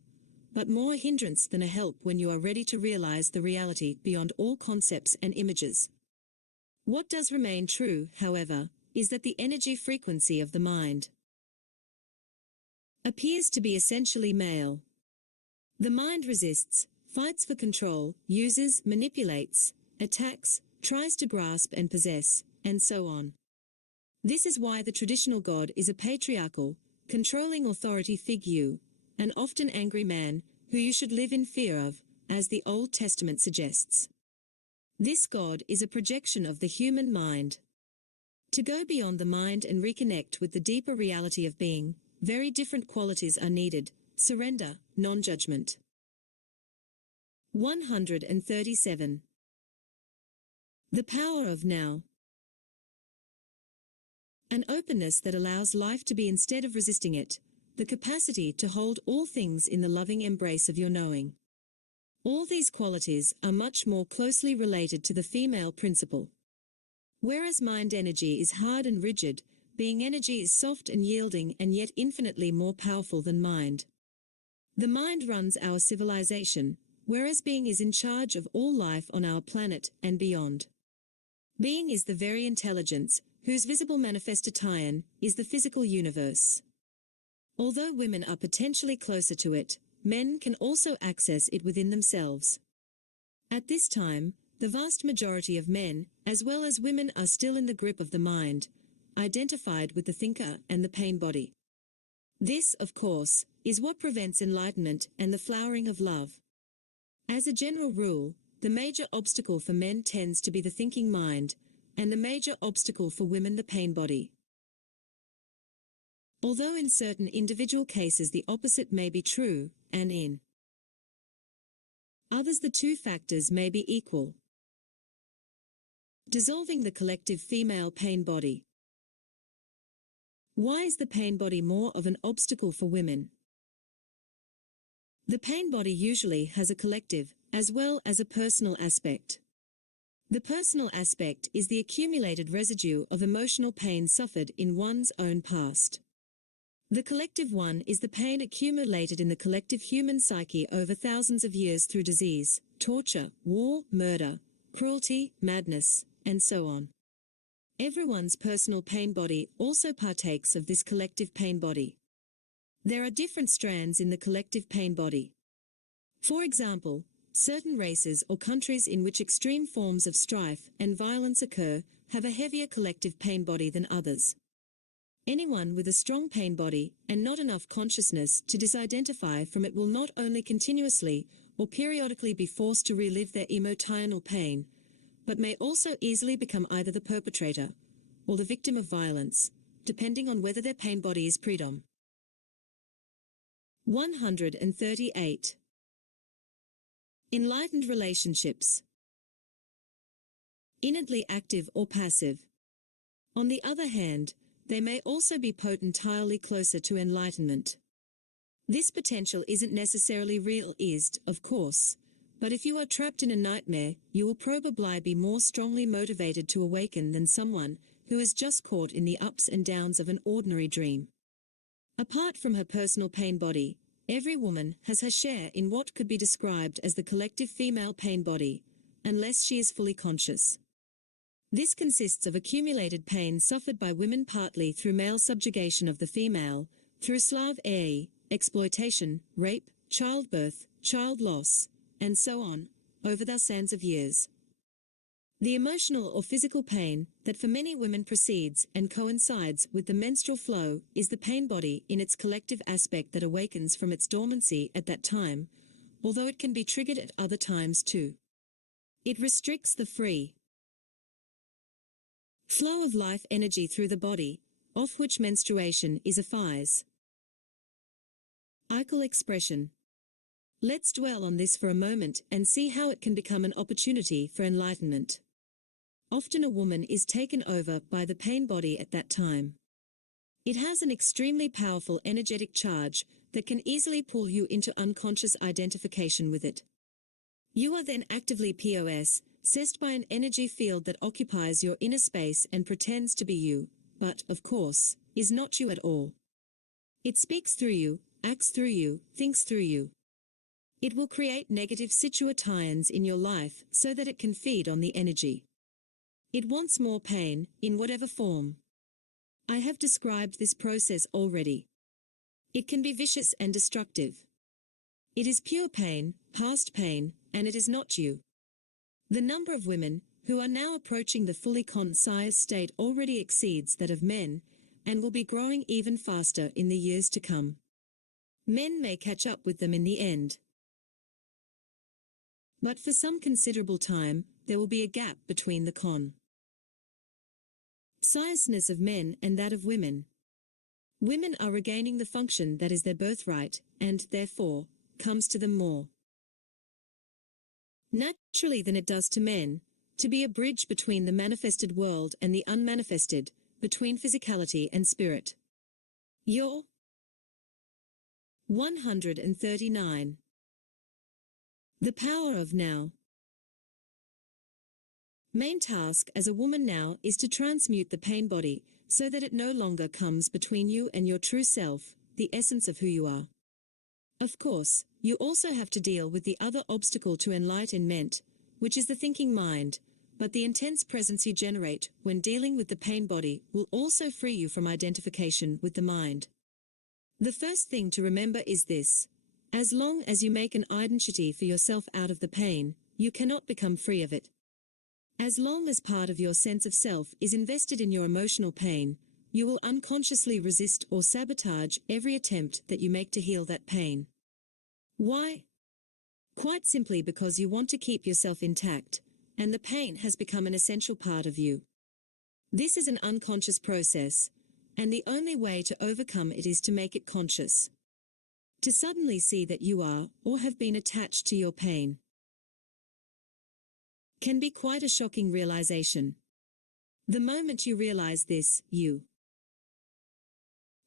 but more a hindrance than a help when you are ready to realize the reality beyond all concepts and images. What does remain true, however, is that the energy frequency of the mind appears to be essentially male. The mind resists, fights for control, uses, manipulates, attacks, tries to grasp and possess, and so on. This is why the traditional god is a patriarchal, controlling authority figure, an often angry man, who you should live in fear of, as the Old Testament suggests. This god is a projection of the human mind. To go beyond the mind and reconnect with the deeper reality of being, very different qualities are needed: surrender, non-judgment. 137. The power of now. An openness that allows life to be instead of resisting it, the capacity to hold all things in the loving embrace of your knowing. All these qualities are much more closely related to the female principle. Whereas mind energy is hard and rigid, being energy is soft and yielding and yet infinitely more powerful than mind. The mind runs our civilization, whereas being is in charge of all life on our planet and beyond. Being is the very intelligence, whose visible manifestation is the physical universe. Although women are potentially closer to it, men can also access it within themselves. At this time, the vast majority of men, as well as women, are still in the grip of the mind, identified with the thinker and the pain body. This, of course, is what prevents enlightenment and the flowering of love. As a general rule, the major obstacle for men tends to be the thinking mind, and the major obstacle for women the pain body. Although in certain individual cases the opposite may be true, and in others the two factors may be equal. Dissolving the collective female pain body. Why is the pain body more of an obstacle for women? The pain body usually has a collective, as well as a personal aspect. The personal aspect is the accumulated residue of emotional pain suffered in one's own past. The collective one is the pain accumulated in the collective human psyche over thousands of years through disease, torture, war, murder, cruelty, madness, and so on. Everyone's personal pain body also partakes of this collective pain body. There are different strands in the collective pain body. For example, certain races or countries in which extreme forms of strife and violence occur have a heavier collective pain body than others. Anyone with a strong pain body and not enough consciousness to disidentify from it will not only continuously or periodically be forced to relive their emotional pain, but may also easily become either the perpetrator or the victim of violence, depending on whether their pain body is predominant. 138. Enlightened relationships. Inwardly active or passive. On the other hand, they may also be potentially closer to enlightenment. This potential isn't necessarily realized, of course, but if you are trapped in a nightmare, you will probably be more strongly motivated to awaken than someone who is just caught in the ups and downs of an ordinary dream. Apart from her personal pain body, every woman has her share in what could be described as the collective female pain body, unless she is fully conscious. This consists of accumulated pain suffered by women partly through male subjugation of the female, through slavery, exploitation, rape, childbirth, child loss, and so on, over thousands of years. The emotional or physical pain that for many women precedes and coincides with the menstrual flow is the pain body in its collective aspect that awakens from its dormancy at that time, although it can be triggered at other times too. It restricts the free flow of life energy through the body, of which menstruation is a phase. Equal expression. Let's dwell on this for a moment and see how it can become an opportunity for enlightenment. Often a woman is taken over by the pain body at that time. It has an extremely powerful energetic charge that can easily pull you into unconscious identification with it. You are then actively possessed by an energy field that occupies your inner space and pretends to be you, but, of course, is not you at all. It speaks through you, acts through you, thinks through you. It will create negative situations in your life so that it can feed on the energy. It wants more pain, in whatever form. I have described this process already. It can be vicious and destructive. It is pure pain, past pain, and it is not you. The number of women who are now approaching the fully conscious state already exceeds that of men, and will be growing even faster in the years to come. Men may catch up with them in the end. But for some considerable time, there will be a gap between the consciousness of men and that of women. Women are regaining the function that is their birthright, and, therefore, comes to them more naturally than it does to men, to be a bridge between the manifested world and the unmanifested, between physicality and spirit. Your 139. The power of now. Main task as a woman now is to transmute the pain body so that it no longer comes between you and your true self, the essence of who you are. Of course, you also have to deal with the other obstacle to enlightenment, which is the thinking mind, but the intense presence you generate when dealing with the pain body will also free you from identification with the mind. The first thing to remember is this: as long as you make an identity for yourself out of the pain, you cannot become free of it. As long as part of your sense of self is invested in your emotional pain, you will unconsciously resist or sabotage every attempt that you make to heal that pain. Why? Quite simply because you want to keep yourself intact, and the pain has become an essential part of you. This is an unconscious process, and the only way to overcome it is to make it conscious. To suddenly see that you are, or have been attached to your pain, can be quite a shocking realization. The moment you realize this, you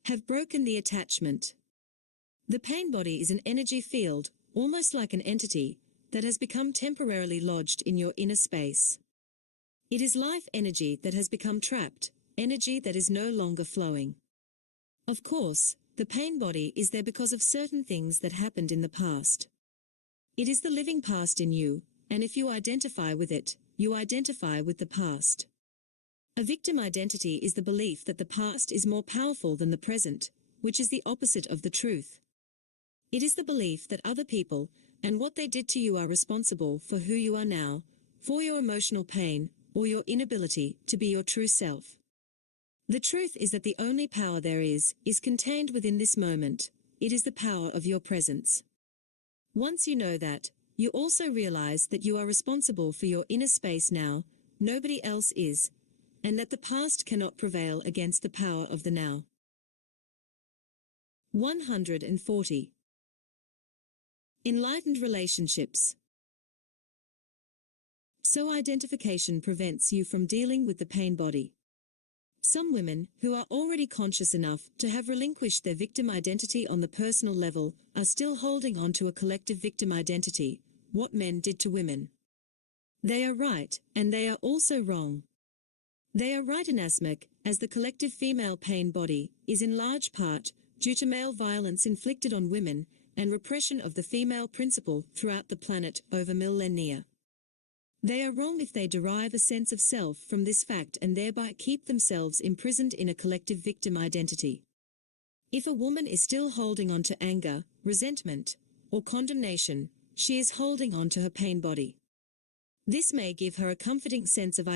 have broken the attachment. The pain body is an energy field, almost like an entity, that has become temporarily lodged in your inner space. It is life energy that has become trapped, energy that is no longer flowing. Of course, the pain body is there because of certain things that happened in the past. It is the living past in you, and if you identify with it, you identify with the past. A victim identity is the belief that the past is more powerful than the present, which is the opposite of the truth. It is the belief that other people and what they did to you are responsible for who you are now, for your emotional pain, or your inability to be your true self. The truth is that the only power there is contained within this moment. It is the power of your presence. Once you know that, you also realize that you are responsible for your inner space now, nobody else is, and that the past cannot prevail against the power of the now. 140. Enlightened relationships. So identification prevents you from dealing with the pain body. Some women, who are already conscious enough to have relinquished their victim identity on the personal level, are still holding on to a collective victim identity, what men did to women. They are right, and they are also wrong. They are right inasmuch as the collective female pain body is in large part due to male violence inflicted on women and repression of the female principle throughout the planet over millennia. They are wrong if they derive a sense of self from this fact and thereby keep themselves imprisoned in a collective victim identity. If a woman is still holding on to anger, resentment, or condemnation, she is holding on to her pain body. This may give her a comforting sense of identity